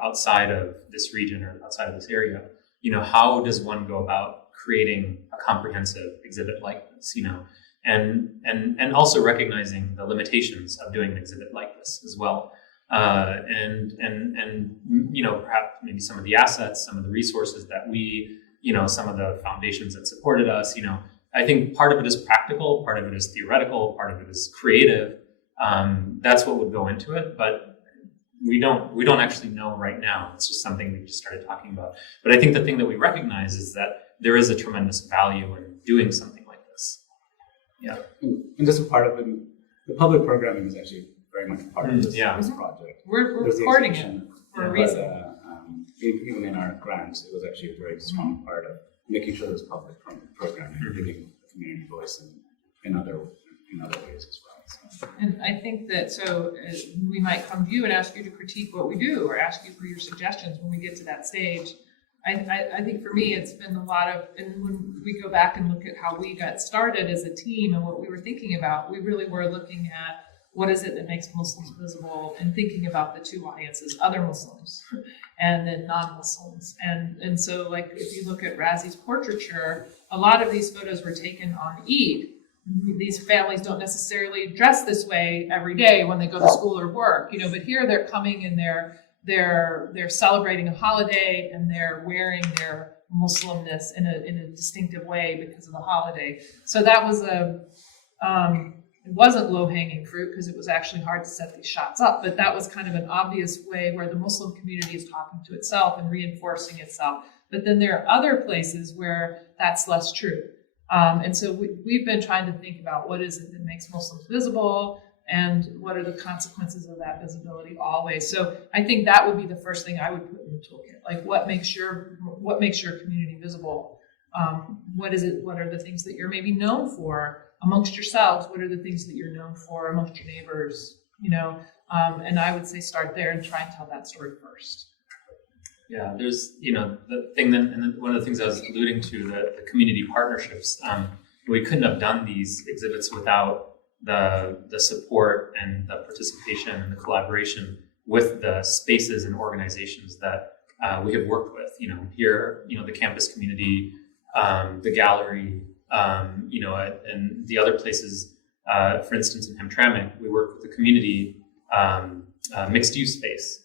outside of this region or outside of this area, you know, how does one go about creating a comprehensive exhibit like this, you know, and also recognizing the limitations of doing an exhibit like this as well. And you know, perhaps maybe some of the assets, some of the resources that we, you know, some of the foundations that supported us, you know, I think part of it is practical, part of it is theoretical, part of it is creative. That's what would go into it, but we don't actually know right now. It's just something we just started talking about. But I think the thing that we recognize is that there is a tremendous value in doing something like this. Yeah. And this is part of it. The public programming is actually very much part of this project. We're recording it for a reason. Even in our grants, it was actually a very strong part of making sure there's public programming, giving the community voice in other ways as well. So. And I think that we might come to you and ask you to critique what we do, or ask you for your suggestions when we get to that stage. I think for me, it's been a lot of, and when we go back and look at how we got started as a team and what we were thinking about, we really were looking at what is it that makes Muslims visible, and thinking about the 2 audiences, other Muslims and then non-Muslims. And so, like, if you look at Razi's portraiture, a lot of these photos were taken on Eid. These families don't necessarily dress this way every day when they go to school or work, you know, but here they're coming and they're celebrating a holiday and they're wearing their Muslimness in a distinctive way because of the holiday. So that was it wasn't low-hanging fruit because it was actually hard to set these shots up, but that was kind of an obvious way where the Muslim community is talking to itself and reinforcing itself. But then there are other places where that's less true. And so we've been trying to think about what is it that makes Muslims visible and what are the consequences of that visibility always. So I think that would be the first thing I would put in the toolkit. Like, what makes your community visible? What is it? What are the things that you're maybe known for amongst yourselves? What are the things that you're known for amongst your neighbors? You know, and I would say start there and try and tell that story first. Yeah, there's, you know, the thing that, and one of the things I was alluding to, the community partnerships. We couldn't have done these exhibits without the support and the participation and the collaboration with the spaces and organizations that we have worked with. You know, here, you know, the campus community, the gallery, you know, and the other places. For instance, in Hamtramck, we work with the community mixed use space.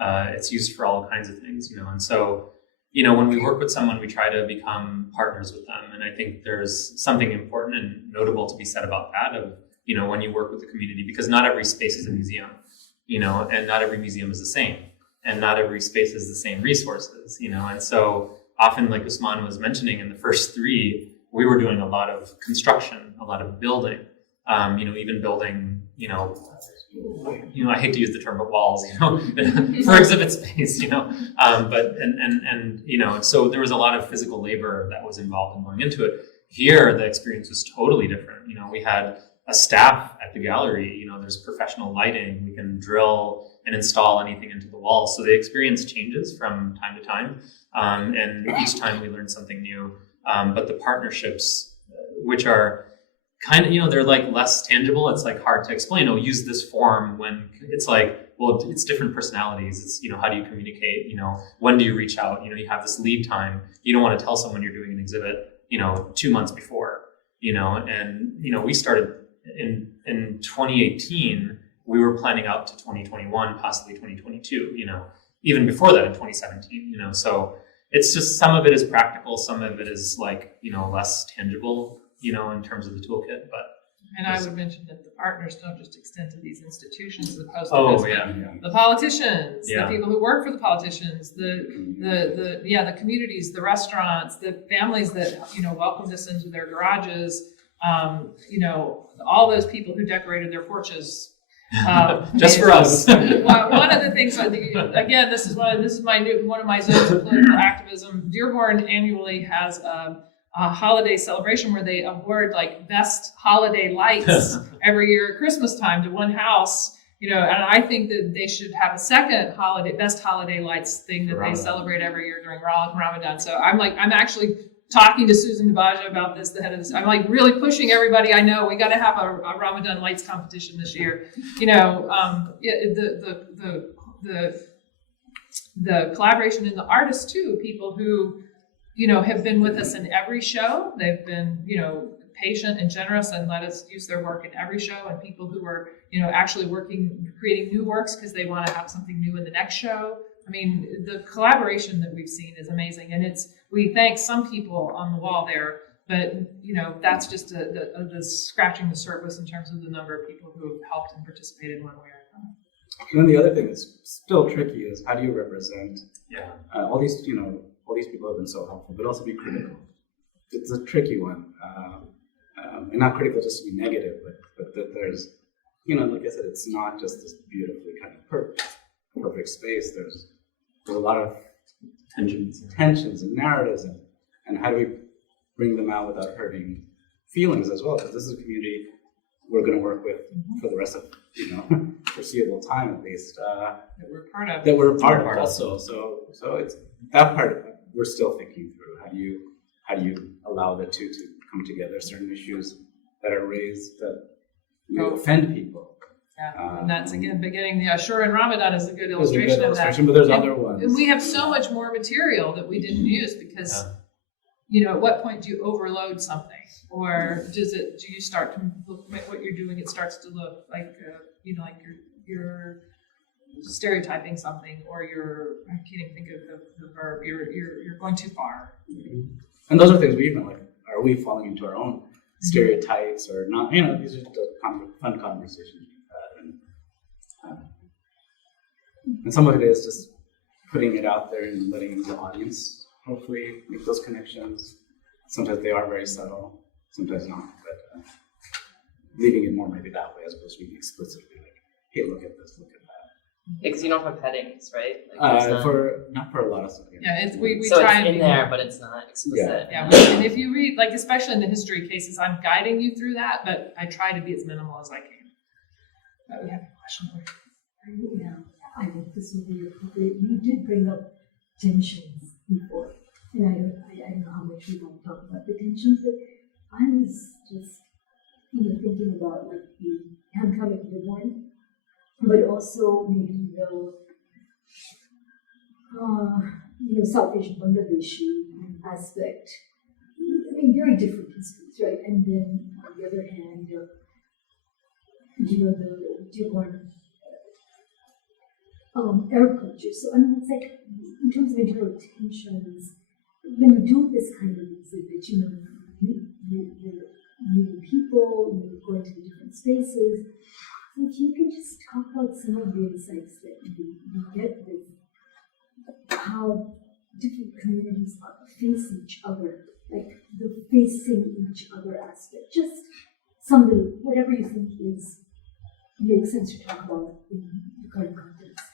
It's used for all kinds of things, you know, and so, you know, when we work with someone, we try to become partners with them. And I think there's something important and notable to be said about that, of when you work with the community, because not every space is a museum, and not every museum is the same, and not every space has the same resources, and so often, like Usman was mentioning, in the first 3, we were doing a lot of construction, a lot of building, even building, I hate to use the term, but walls, for exhibit space, so there was a lot of physical labor that was involved in going into it. Here, the experience was totally different. We had a staff at the gallery, there's professional lighting, we can drill and install anything into the walls. So the experience changes from time to time. And each time we learn something new. But the partnerships, which are kind of, they're like less tangible. It's like hard to explain. Oh, use this form when it's like, well, it's different personalities. It's, how do you communicate? When do you reach out? You have this lead time. You don't want to tell someone you're doing an exhibit, 2 months before, and, we started in 2018, we were planning out to 2021, possibly 2022, even before that in 2017, so it's just, some of it is practical, some of it is like, less tangible, in terms of the toolkit, but. And I would mention that the partners don't just extend to these institutions as opposed to the politicians, the people who work for the politicians, the communities, the restaurants, the families that, welcomed us into their garages, all those people who decorated their porches. Just for us. One of the things, again, this is one of my zones of political activism. Dearborn annually has a holiday celebration where they award like best holiday lights every year at Christmas time to one house. And I think that they should have a second best holiday lights thing that they celebrate every year during Ramadan. So I'm actually talking to Susan DeBaja about this, the head of this. I'm like really pushing everybody I know. We got to have a Ramadan lights competition this year. The collaboration in the artists too, people who, have been with us in every show. They've been, patient and generous and let us use their work in every show, and people who are, actually creating new works because they want to have something new in the next show. I mean, the collaboration that we've seen is amazing, and we thank some people on the wall there, but that's just the scratching the surface in terms of the number of people who have helped and participated one way or another. And then the other thing that's still tricky is, how do you represent all these people have been so helpful, but also be critical. It's a tricky one, and not critical just to be negative, but that there's, like I said, it's not just this beautifully kind of perfect space. There's a lot of tensions and narratives, and how do we bring them out without hurting feelings as well? Because this is a community we're going to work with for the rest of foreseeable time, at least. That we're part of. That we're part of also. So it's that part we're still thinking through. How do you allow the two to come together? Certain issues that are raised that may offend people. Yeah, and that's again beginning. The Ashura and Ramadan is a good illustration of that. But there's other ones. And we have so much more material that we didn't use because, at what point do you overload something, or do you start to look at what you're doing? It starts to look like like you're stereotyping something, or I can't even think of the verb. You're going too far. Mm-hmm. And those are things we even like. Are we falling into our own stereotypes or not? These are just fun conversations we've had, and some of it is just putting it out there and letting the audience hopefully make those connections. Sometimes they are very subtle, sometimes not, but leaving it more maybe that way as opposed to being explicitly like, hey, look at this, look at that. Because you don't have headings, right? Not for a lot of stuff. Yeah, we so try it's and in there, but it's not explicit. Yeah, and if you read, especially in the history cases, I'm guiding you through that, but I try to be as minimal as I can. But we have a question for you. Yeah, I think this would be appropriate. You did bring up tensions before, and I don't know how much we want to talk about the tensions, but I was just thinking about the handcrafted Dearborn, but also maybe the South Asian Bangladeshi aspect. I mean, very different histories, right? And then on the other hand, the Dearborn Arab culture. So it's like, in terms of internal tensions, when you do this kind of exhibit, you meet people, you go into the different spaces. If you could just talk about some of the insights that you get with how different communities face each other, like the facing each other aspect. Just some little, whatever you think makes sense to talk about in the current context.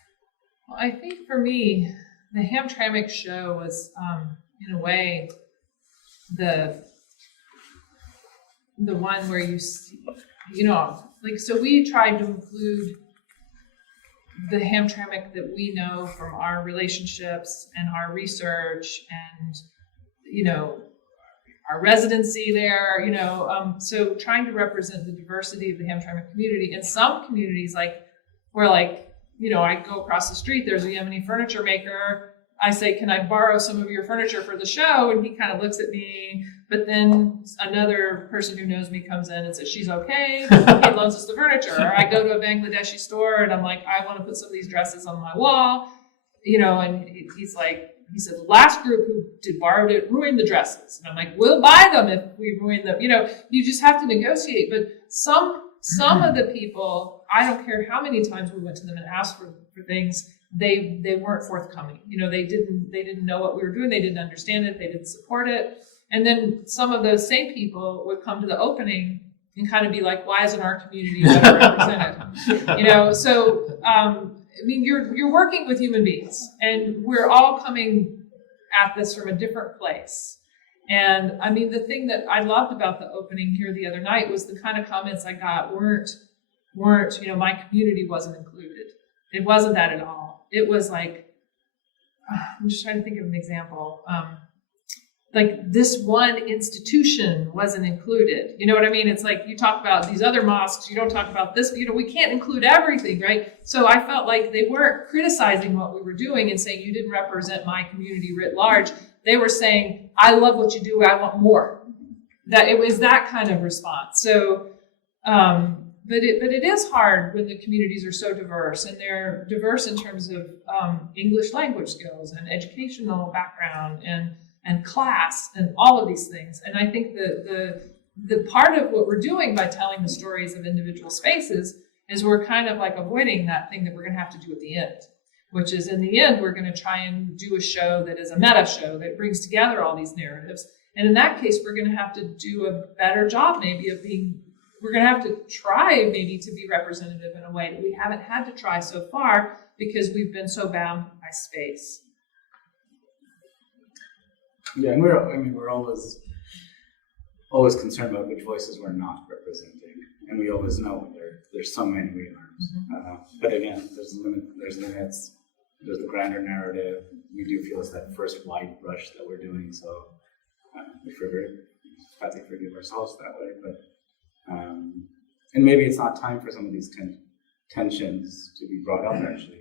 Well, I think for me, the Hamtramck show was, in a way, the one where you see, so we tried to include the Hamtramck that we know from our relationships and our research and, our residency there, so trying to represent the diversity of the Hamtramck community. In some communities, I go across the street, there's a Yemeni furniture maker. I say, can I borrow some of your furniture for the show? And he kind of looks at me, but then another person who knows me comes in and says, she's okay. He loans us the furniture. Or I go to a Bangladeshi store and I'm like, I want to put some of these dresses on my wall, and he said, the last group who borrowed it ruined the dresses. And I'm like, we'll buy them if we ruin them. You just have to negotiate. But some of the people, I don't care how many times we went to them and asked for things, they weren't forthcoming. They didn't know what we were doing. They didn't understand it. They didn't support it. And then some of those same people would come to the opening and kind of be like, why isn't our community better represented? You're working with human beings, and we're all coming at this from a different place. And the thing that I loved about the opening here the other night was the kind of comments I got weren't, my community wasn't included. It wasn't that at all. It was like, I'm just trying to think of an example. Like this one institution wasn't included. You know what I mean? It's like you talk about these other mosques, you don't talk about this, we can't include everything, right? So I felt like they weren't criticizing what we were doing and saying you didn't represent my community writ large. They were saying, I love what you do, I want more. That it was that kind of response. So, but it is hard when the communities are so diverse, and they're diverse in terms of English language skills and educational background and class and all of these things. And I think the part of what we're doing by telling the stories of individual spaces is we're kind of like avoiding that thing that we're going to have to do at the end, which is in the end, we're going to try and do a show that is a meta show that brings together all these narratives. And in that case, we're going to have to do a better job we're going to have to try maybe to be representative in a way that we haven't had to try so far because we've been so bound by space. Yeah, and we're always concerned about which voices we're not representing, and we always know there's so many we aren't. But again, there's limits. There's the grander narrative. We do feel it's that first wide brush that we're doing, so we have to forgive ourselves that way. But and maybe it's not time for some of these tensions to be brought up actually,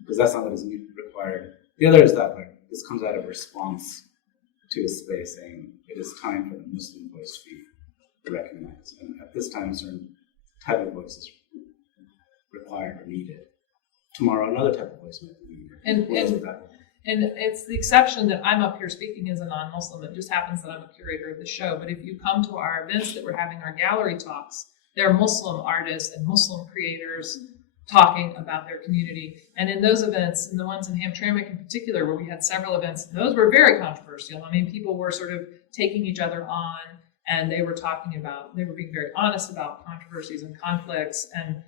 because that's not what is required. The other is that this comes out of response to a space saying it is time for the Muslim voice to be recognized. And at this time, a certain type of voice is required or needed. Tomorrow, another type of voice might be needed. And it's the exception that I'm up here speaking as a non-Muslim. It just happens that I'm a curator of the show. But if you come to our events that we're having, our gallery talks, there are Muslim artists and Muslim creators talking about their community. And in those events, and the ones in Hamtramck in particular, where we had several events, those were very controversial. People were sort of taking each other on, and they were being very honest about controversies and conflicts. And,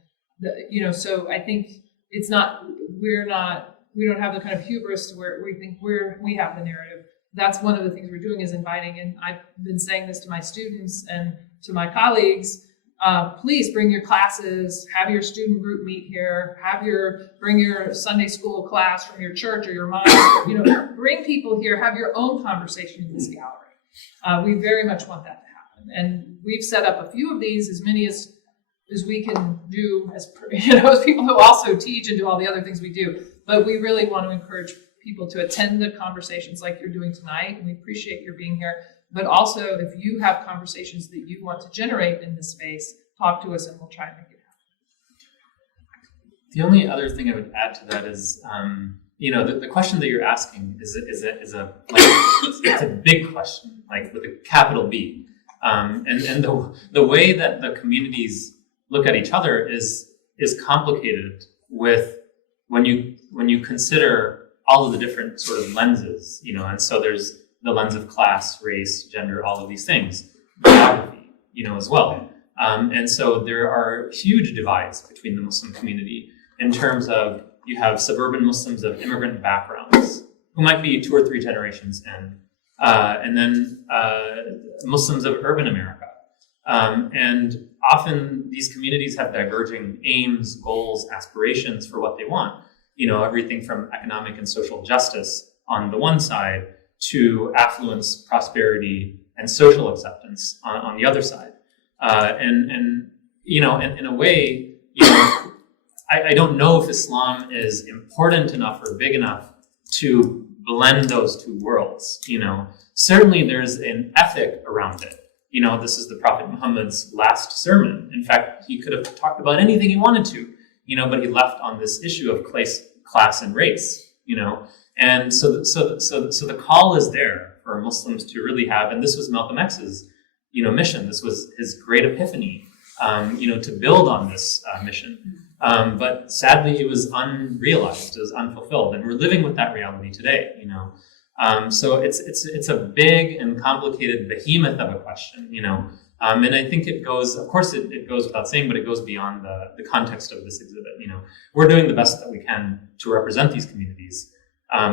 so I think we don't have the kind of hubris to where we think we have the narrative. That's one of the things we're doing is inviting, and I've been saying this to my students and to my colleagues, please bring your classes, have your student group meet here, bring your Sunday school class from your church or your mosque, bring people here, have your own conversation in this gallery. We very much want that to happen. And we've set up a few of these, as many as we can do as people who also teach and do all the other things we do. But we really want to encourage people to attend the conversations like you're doing tonight. And we appreciate your being here. But also, if you have conversations that you want to generate in this space, talk to us and we'll try and make it happen. The only other thing I would add to that is, the question that you're asking it's a big question, like with a capital B. And the way that the communities look at each other is complicated with when you consider all of the different sort of lenses, and so there's the lens of class, race, gender, all of these things, geography, as well. And so there are huge divides between the Muslim community in terms of you have suburban Muslims of immigrant backgrounds who might be 2 or 3 generations in, and then Muslims of urban America. And often these communities have diverging aims, goals, aspirations for what they want. Everything from economic and social justice on the one side to affluence, prosperity, and social acceptance on the other side. And in a way, I don't know if Islam is important enough or big enough to blend those two worlds. Certainly there's an ethic around it. This is the Prophet Muhammad's last sermon. In fact, he could have talked about anything he wanted to, but he left on this issue of class and race, And so the call is there for Muslims to really have, and this was Malcolm X's, mission. This was his great epiphany, to build on this mission. But sadly, it was unrealized, it was unfulfilled, and we're living with that reality today. So it's a big and complicated behemoth of a question, and I think it goes, of course, it goes without saying, but it goes beyond the context of this exhibit. We're doing the best that we can to represent these communities,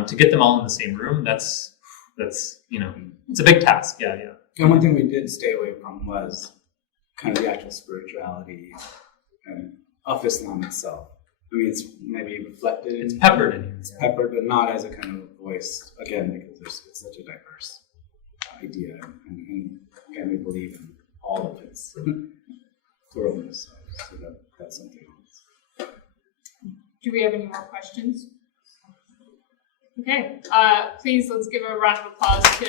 to get them all in the same room. That's it's a big task. Yeah. And one thing we did stay away from was kind of the actual spirituality of Islam itself. I mean, it's maybe reflected. It's peppered in here. It's peppered, but not as a kind of voice, again, because it's such a diverse idea. And again, we believe in all of its pluralness. So that's something else. Do we have any more questions? Okay, please let's give a round of applause to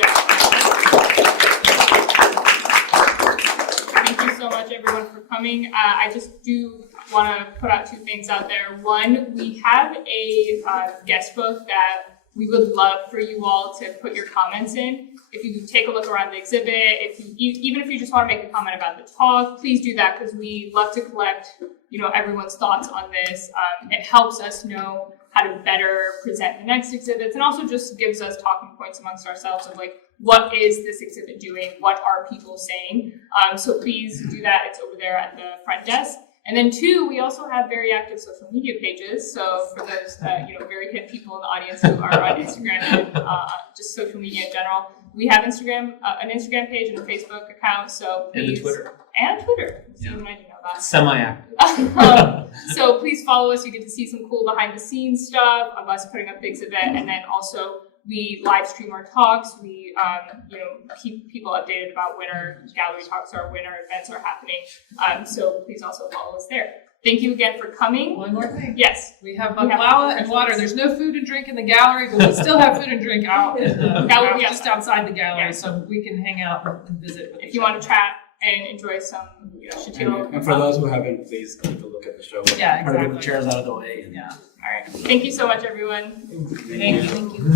Thank you so much, everyone, for coming. I just do want to put out 2 things out there. One, we have a guest book that we would love for you all to put your comments in. If you take a look around the exhibit, even if you just want to make a comment about the talk, please do that, because we love to collect, everyone's thoughts on this. It helps us know how to better present the next exhibits, and also just gives us talking points amongst ourselves of what is this exhibit doing? What are people saying? So please do that. It's over there at the front desk. And then 2, we also have very active social media pages. So for those very hip people in the audience who are on Instagram and just social media in general, we have an Instagram page and a Facebook account. So please, and Twitter. And Twitter. Yeah. So you might know that. Semi-active. So please follow us. You get to see some cool behind the scenes stuff of us putting up the exhibit, and then also we live stream our talks. We keep people updated about when our gallery talks are, when our events are happening. So please also follow us there. Thank you again for coming. One more thing. Yes. We have baklava and water. There's no food and drink in the gallery, but we still have food and drink out in the, That will be just outside the gallery, Yeah. so we can hang out and visit with If you want to chat and enjoy some Shatilo. And for those who haven't, please take a look at the show. Yeah, Try to get exactly. the chairs out of the way. Yeah. All right. Thank you so much, everyone. Thank you.